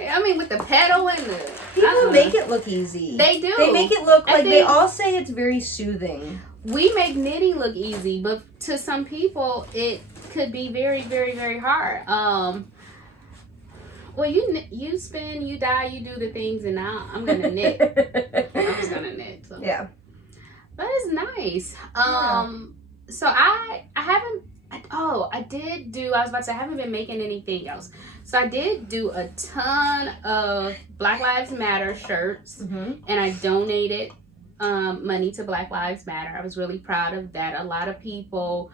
I mean, with the pedal and the people make it look easy. They do. They make it look like they all say it's very soothing. We make knitting look easy, but to some people, it could be very, very, very hard. Well, you spin, you dye, you do the things, and now I'm gonna knit. I'm just gonna knit. So. Yeah. That is nice. So I haven't. I was about to say I haven't been making anything else. So I did do a ton of Black Lives Matter shirts, and I donated money to Black Lives Matter. I was really proud of that. A lot of people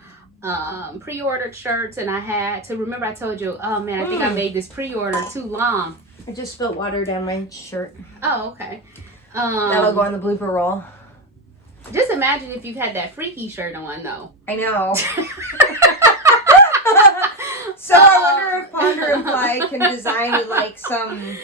pre-ordered shirts, and I had to remember. I told you, oh man, I think I made this pre-order too long. I just spilled water down my shirt. Oh, okay. That'll go on the blooper roll. Just imagine if you've had that freaky shirt on, though. I know. So I wonder if Ponder Ply can design like some,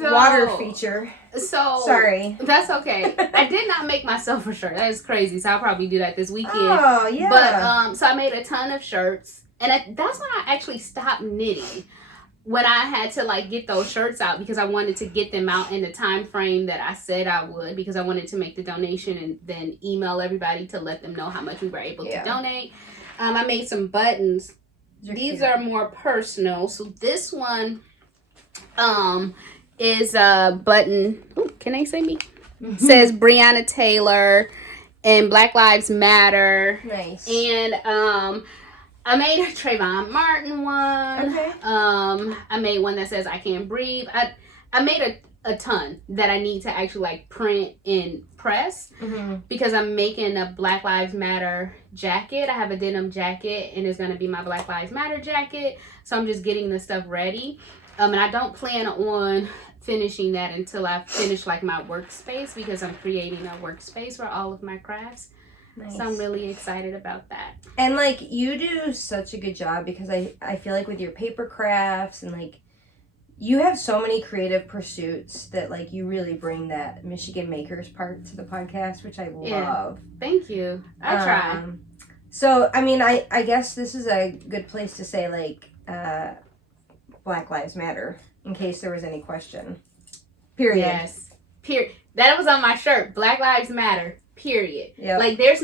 water feature. So sorry. That's okay. I did not make myself a shirt. That is crazy. So I'll probably do that this weekend. Oh yeah. But so I made a ton of shirts, and that's when I actually stopped knitting. when I had to like get those shirts out, because I wanted to get them out in the time frame that I said I would, because I wanted to make the donation and then email everybody to let them know how much we were able to donate. I made some buttons. These are more personal. So this one is a button. Ooh, can they say me? Says Breonna Taylor and Black Lives Matter. Nice. And I made a Trayvon Martin one. Okay. I made one that says I Can't Breathe. I made a ton that I need to actually like print and press, because I'm making a Black Lives Matter jacket. I have a denim jacket and it's going to be my Black Lives Matter jacket. So I'm just getting the stuff ready. And I don't plan on finishing that until I finish like my workspace, because I'm creating a workspace for all of my crafts. Nice. So I'm really excited about that. And like you do such a good job, because I feel like with your paper crafts and like you have so many creative pursuits that like you really bring that Michigan makers part to the podcast, which I love. Thank you. I try. So I mean I guess this is a good place to say like Black Lives Matter, in case there was any question. Period. Yes. Period. That was on my shirt. Black Lives Matter. Period. Yep. Like there's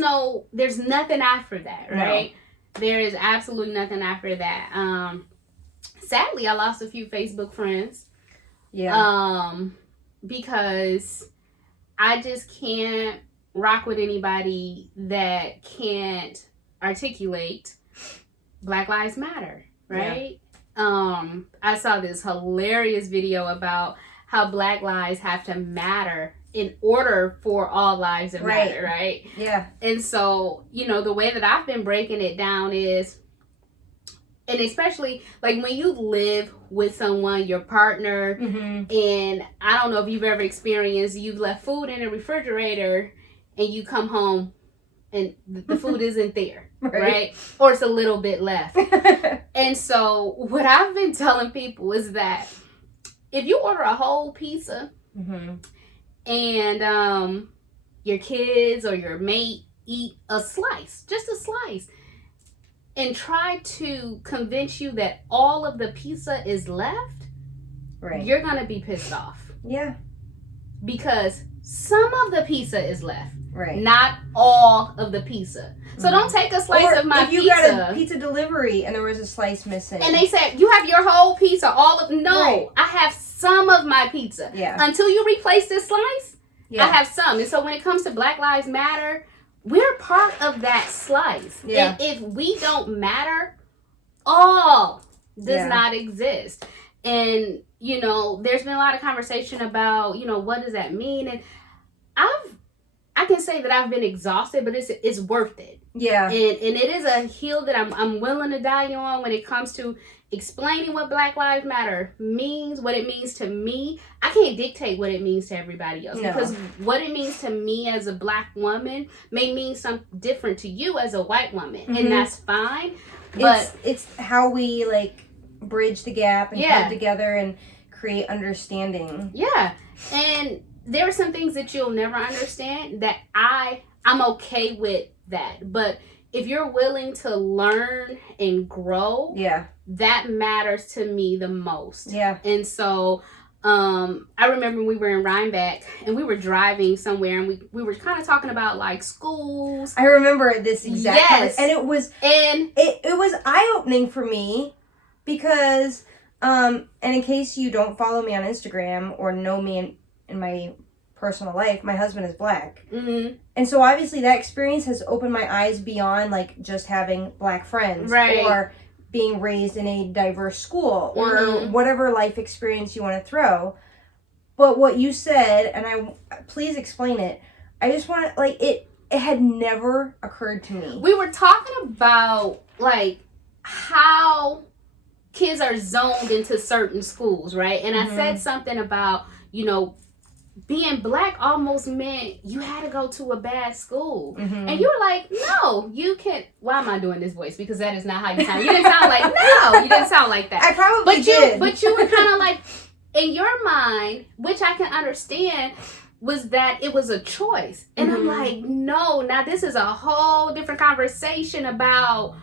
nothing after that, right? No. There is absolutely nothing after that. Sadly, I lost a few Facebook friends. Yeah. Because I just can't rock with anybody that can't articulate Black Lives Matter, right? Yeah. I saw this hilarious video about how Black lives have to matter in order for all lives to matter, right? Yeah. And so, you know, the way that I've been breaking it down is, and especially like when you live with someone, your partner, and I don't know if you've ever experienced, you've left food in the refrigerator and you come home and the food isn't there, right? Or it's a little bit left. And so what I've been telling people is that if you order a whole pizza and your kids or your mate eat a slice, just a slice, and try to convince you that all of the pizza is left, you're going to be pissed off. Yeah. Because some of the pizza is left. Right. Not all of the pizza. So don't take a slice of my pizza. If you got a pizza delivery and there was a slice missing. And they said, you have your whole pizza, all of... No, I have some of my pizza. Yeah. Until you replace this slice, I have some. And so when it comes to Black Lives Matter, we're part of that slice. Yeah. And if we don't matter, all does not exist. And, you know, there's been a lot of conversation about, you know, what does that mean? And I can say that I've been exhausted, but it's worth it. Yeah. And it is a hill that I'm willing to die on when it comes to explaining what Black Lives Matter means, what it means to me. I can't dictate what it means to everybody else. No. Because what it means to me as a Black woman may mean something different to you as a white woman. And that's fine. But it's how we like bridge the gap and come together and create understanding. Yeah. And there are some things that you'll never understand that I'm okay with that. But if you're willing to learn and grow, that matters to me the most. Yeah. And so I remember we were in Rhinebeck and we were driving somewhere and we were kind of talking about like schools. I remember this exactly. And it was eye-opening for me because and in case you don't follow me on Instagram or know me in my personal life, my husband is Black. And so obviously that experience has opened my eyes beyond like just having Black friends or being raised in a diverse school or whatever life experience you want to throw. But what you said, and please explain it, I just want to, like, it had never occurred to me. We were talking about like how kids are zoned into certain schools, right? And I said something about, you know, being Black almost meant you had to go to a bad school. And you were like, no, you can't. Why am I doing this voice? Because that is not how you sound. You didn't sound like, no, you didn't sound like that. I probably did. But you were kind of like, in your mind, which I can understand, was that it was a choice. And I'm like, no, now this is a whole different conversation about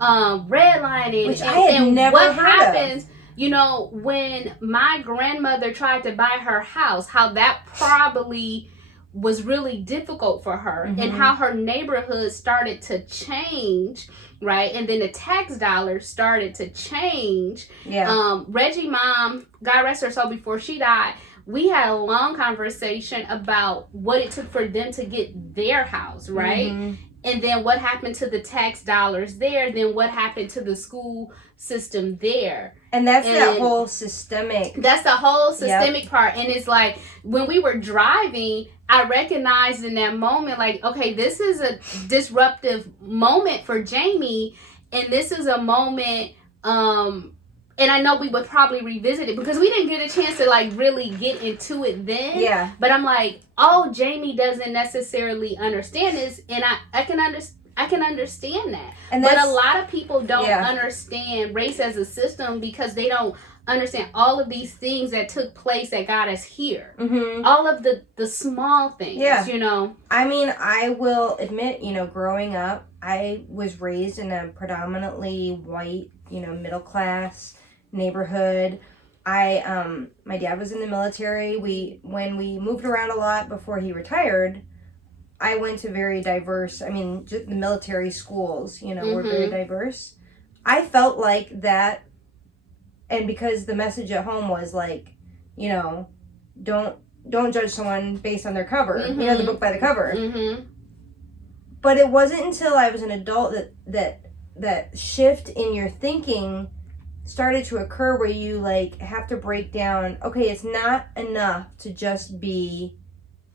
redlining which I had never what heard happens. of. you know, when my grandmother tried to buy her house, how that probably was really difficult for her, and how her neighborhood started to change, right? And then the tax dollars started to change. Reggie mom, God rest her soul, before she died, we had a long conversation about what it took for them to get their house, right? And then what happened to the tax dollars there, then what happened to the school system there. And that's that whole systemic. That's the whole systemic part. And it's like, when we were driving, I recognized in that moment, like, okay, this is a disruptive moment for Jamie. And this is a moment, and I know we would probably revisit it because we didn't get a chance to like really get into it then. But I'm like, oh, Jamie doesn't necessarily understand this, and I can understand that. But a lot of people don't understand race as a system because they don't understand all of these things that took place that got us here. All of the small things, you know. I mean, I will admit, you know, growing up, I was raised in a predominantly white, you know, middle class neighborhood. My dad was in the military. When we moved around a lot before he retired, I went to very diverse, I mean, just the military schools, you know, were very diverse. I felt like that, and because the message at home was like, you know, don't judge someone based on their cover, you know, the book by the cover. But it wasn't until I was an adult that shift in your thinking started to occur, where you like have to break down, okay, it's not enough to just be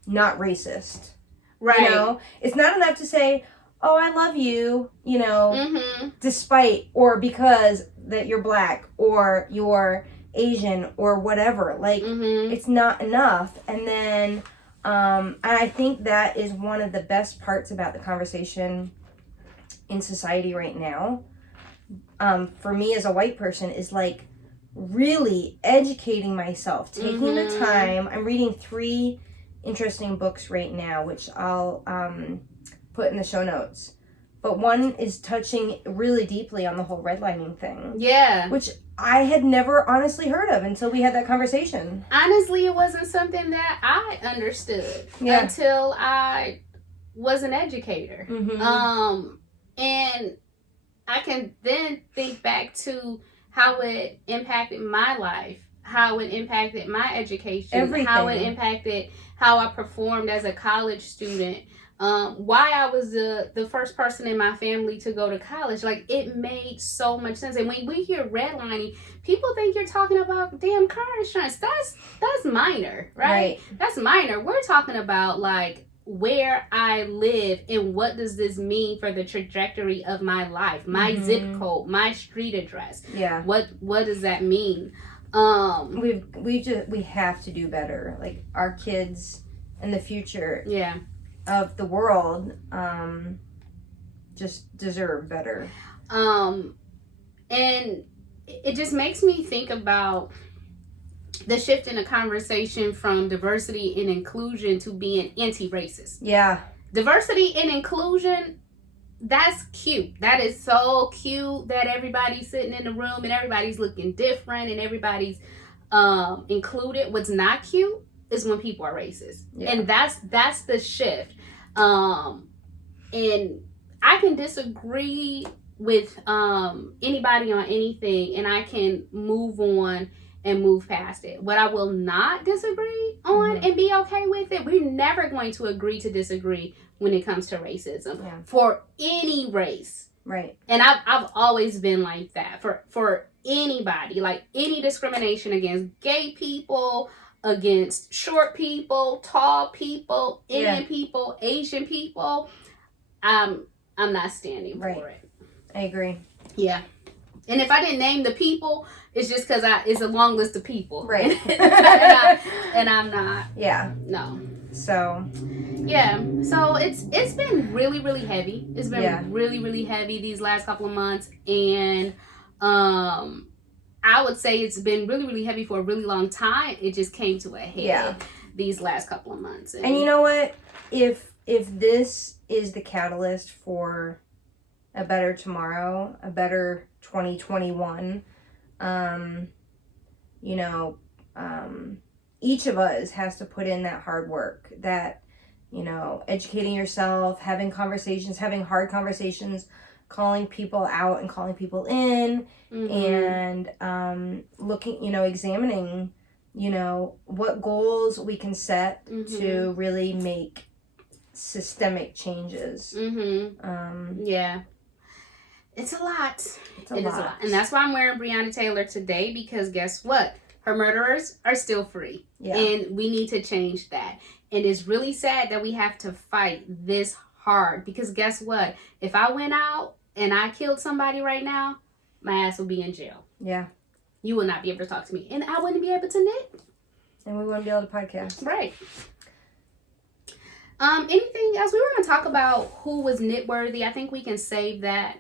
not racist. Right. You know, it's not enough to say, oh, I love you, you know, despite or because that you're black or you're Asian or whatever. Like, it's not enough. And then, and I think that is one of the best parts about the conversation in society right now. For me as a white person, is like really educating myself, taking the time. I'm reading 3 interesting books right now, which I'll put in the show notes. But one is touching really deeply on the whole redlining thing. Which I had never honestly heard of until we had that conversation. Honestly, it wasn't something that I understood until I was an educator. And I can then think back to how it impacted my life, how it impacted my education, everything. How it impacted how I performed as a college student, why I was the first person in my family to go to college. Like, it made so much sense. And when we hear redlining, people think you're talking about damn car insurance. That's minor, right? That's minor. We're talking about like where I live and what does this mean for the trajectory of my life, my zip code, my street address. What does that mean? We have to do better. Like, our kids in the future of the world just deserve better. And it just makes me think about the shift in the conversation from diversity and inclusion to being anti-racist. Diversity and inclusion, that's cute. That is so cute that everybody's sitting in the room and everybody's looking different and everybody's included. What's not cute is when people are racist. And that's the shift. And I can disagree with anybody on anything, and I can move on and move past it. What I will not disagree on and be okay with it, we're never going to agree to disagree when it comes to racism for any race. And I've always been like that for anybody, like any discrimination against gay people, against short people, tall people, Indian people, Asian people. I'm not standing for it. I agree. And if I didn't name the people, it's just because it's a long list of people. and I'm not. No. So. So it's been really, really heavy. It's been really, really heavy these last couple of months. And I would say it's been really, really heavy for a really long time. It just came to a head these last couple of months. And you know what? If this is the catalyst for a better tomorrow, a better 2021, you know, each of us has to put in that hard work, that, you know, educating yourself, having conversations, having hard conversations, calling people out and calling people in, and looking, you know, examining, you know, what goals we can set to really make systemic changes. Yeah. It's a lot. It is a lot. And that's why I'm wearing Breonna Taylor today, because guess what? Her murderers are still free. Yeah. And we need to change that. And it's really sad that we have to fight this hard, because guess what? If I went out and I killed somebody right now, my ass will be in jail. Yeah. You will not be able to talk to me. And I wouldn't be able to knit. And we wouldn't be able to podcast. Right. Anything else? We were going to talk about who was knit worthy. I think we can save that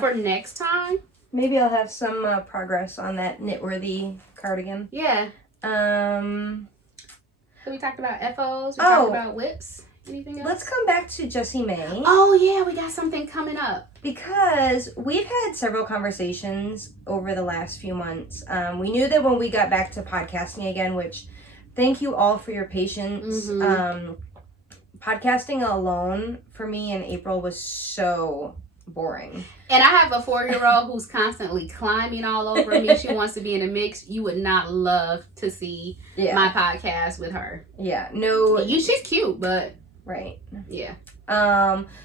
for next time. Maybe I'll have some progress on that knitworthy cardigan. Yeah. So we talked about FOs. We talked about whips. Anything else? Let's come back to Jessie May. Oh, yeah. We got something coming up. Because we've had several conversations over the last few months. We knew that when we got back to podcasting again, which thank you all for your patience. Podcasting alone for me in April was so boring. And I have a 4-year-old who's constantly climbing all over me. She wants to be in a mix. You would not love to see my podcast with her. Yeah. No. She's cute, but... Right. Yeah.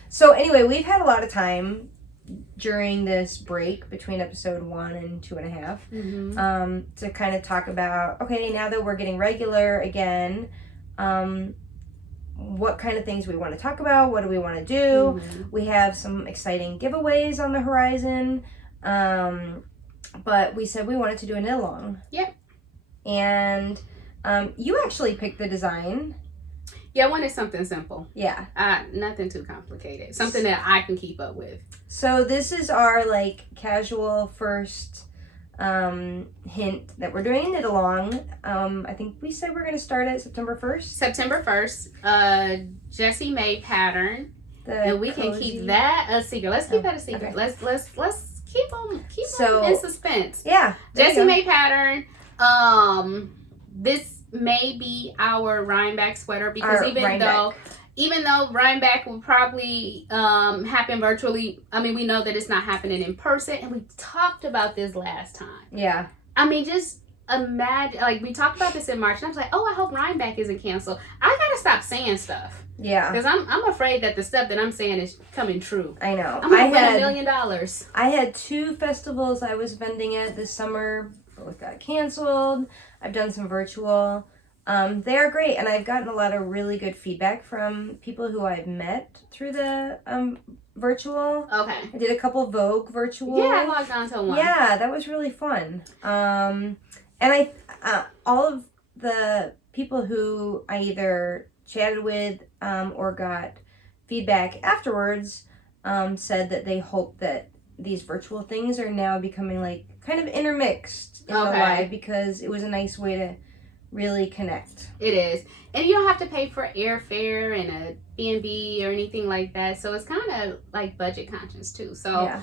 So anyway, we've had a lot of time during this break between episode 1 and 2.5 to kind of talk about, okay, now that we're getting regular again, what kind of things we want to talk about, what do we want to do. We have some exciting giveaways on the horizon, but we said we wanted to do a knit along. Yep. And you actually picked the design. Yeah, I wanted something simple. Yeah. Nothing too complicated. Something that I can keep up with. So this is our like casual first hint that we're doing knit along. I think we said we're going to start at September 1st. September 1st. Jessie Made pattern. And we can keep that a secret. Let's keep that a secret. Okay. Let's keep them in suspense. Yeah. Jessie Made pattern. This may be our Rhineback sweater, because even though Rhineback will probably happen virtually, I mean, we know that it's not happening in person, and we talked about this last time. Yeah. I mean, just imagine, like, we talked about this in March, and I was like, oh, I hope Rhineback isn't canceled. I gotta stop saying stuff. Yeah. Because I'm afraid that the stuff that I'm saying is coming true. I know. I'm gonna win $1 million. I had 2 festivals I was vending at this summer. Both got canceled. I've done some virtual. They are great, and I've gotten a lot of really good feedback from people who I've met through the virtual. Okay. I did a couple Vogue virtual. Yeah, I logged on to one. Yeah, that was really fun. And I all of the people who I either chatted with or got feedback afterwards said that they hope that these virtual things are now becoming like kind of intermixed in the live, because it was a nice way to really connect. It is. And you don't have to pay for airfare and a B&B or anything like that. So it's kind of like budget conscious too. So yeah,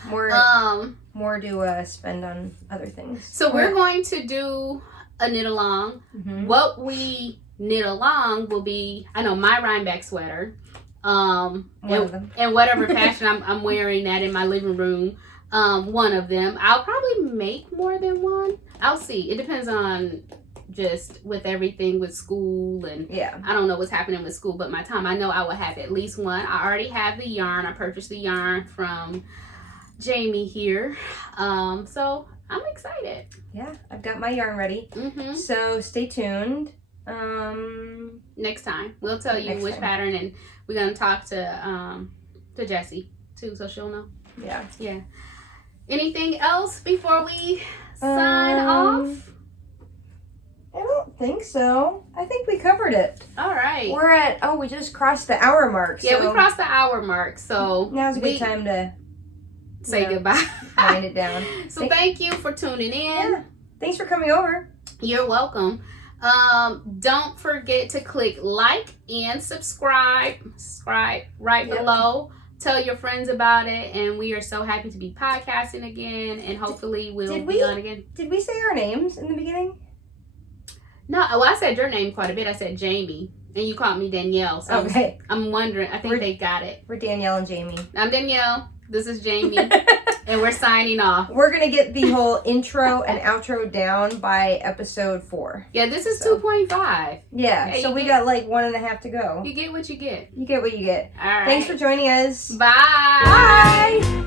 more to spend on other things. So we're going to do a knit along. What we knit along will be, I know, my Rhineback sweater. And whatever fashion I'm wearing that in my living room. One of them. I'll probably make more than one. I'll see. It depends on just with everything with school, and I don't know what's happening with school, but my time, I know I will have at least one. I already have the yarn. I purchased the yarn from Jamie here. So I'm excited. Yeah, I've got my yarn ready. So stay tuned. Next time we'll tell you which pattern, and we're gonna talk to Jessie too, so she'll know. Yeah. Anything else before we sign off? I don't think so. I think we covered it. All right. We're at, we just crossed the hour mark. Yeah, we crossed the hour mark. So now's a good time to say goodbye. Wind it down. So thank you for tuning in. Yeah. Thanks for coming over. You're welcome. Don't forget to click like and subscribe. Subscribe right below. Tell your friends about it, and we are so happy to be podcasting again, and hopefully we'll be on again. Did we say our names in the beginning? No, well, I said your name quite a bit. I said Jamie, and you called me Danielle. So Okay. I'm wondering. I think they got it. We're Danielle and Jamie. I'm Danielle. This is Jamie. And we're signing off. We're going to get the whole intro and outro down by episode 4. Yeah, this is 2.5. Yeah, Hey, so we got like 1.5 to go. You get what you get. You get what you get. All right. Thanks for joining us. Bye. Bye.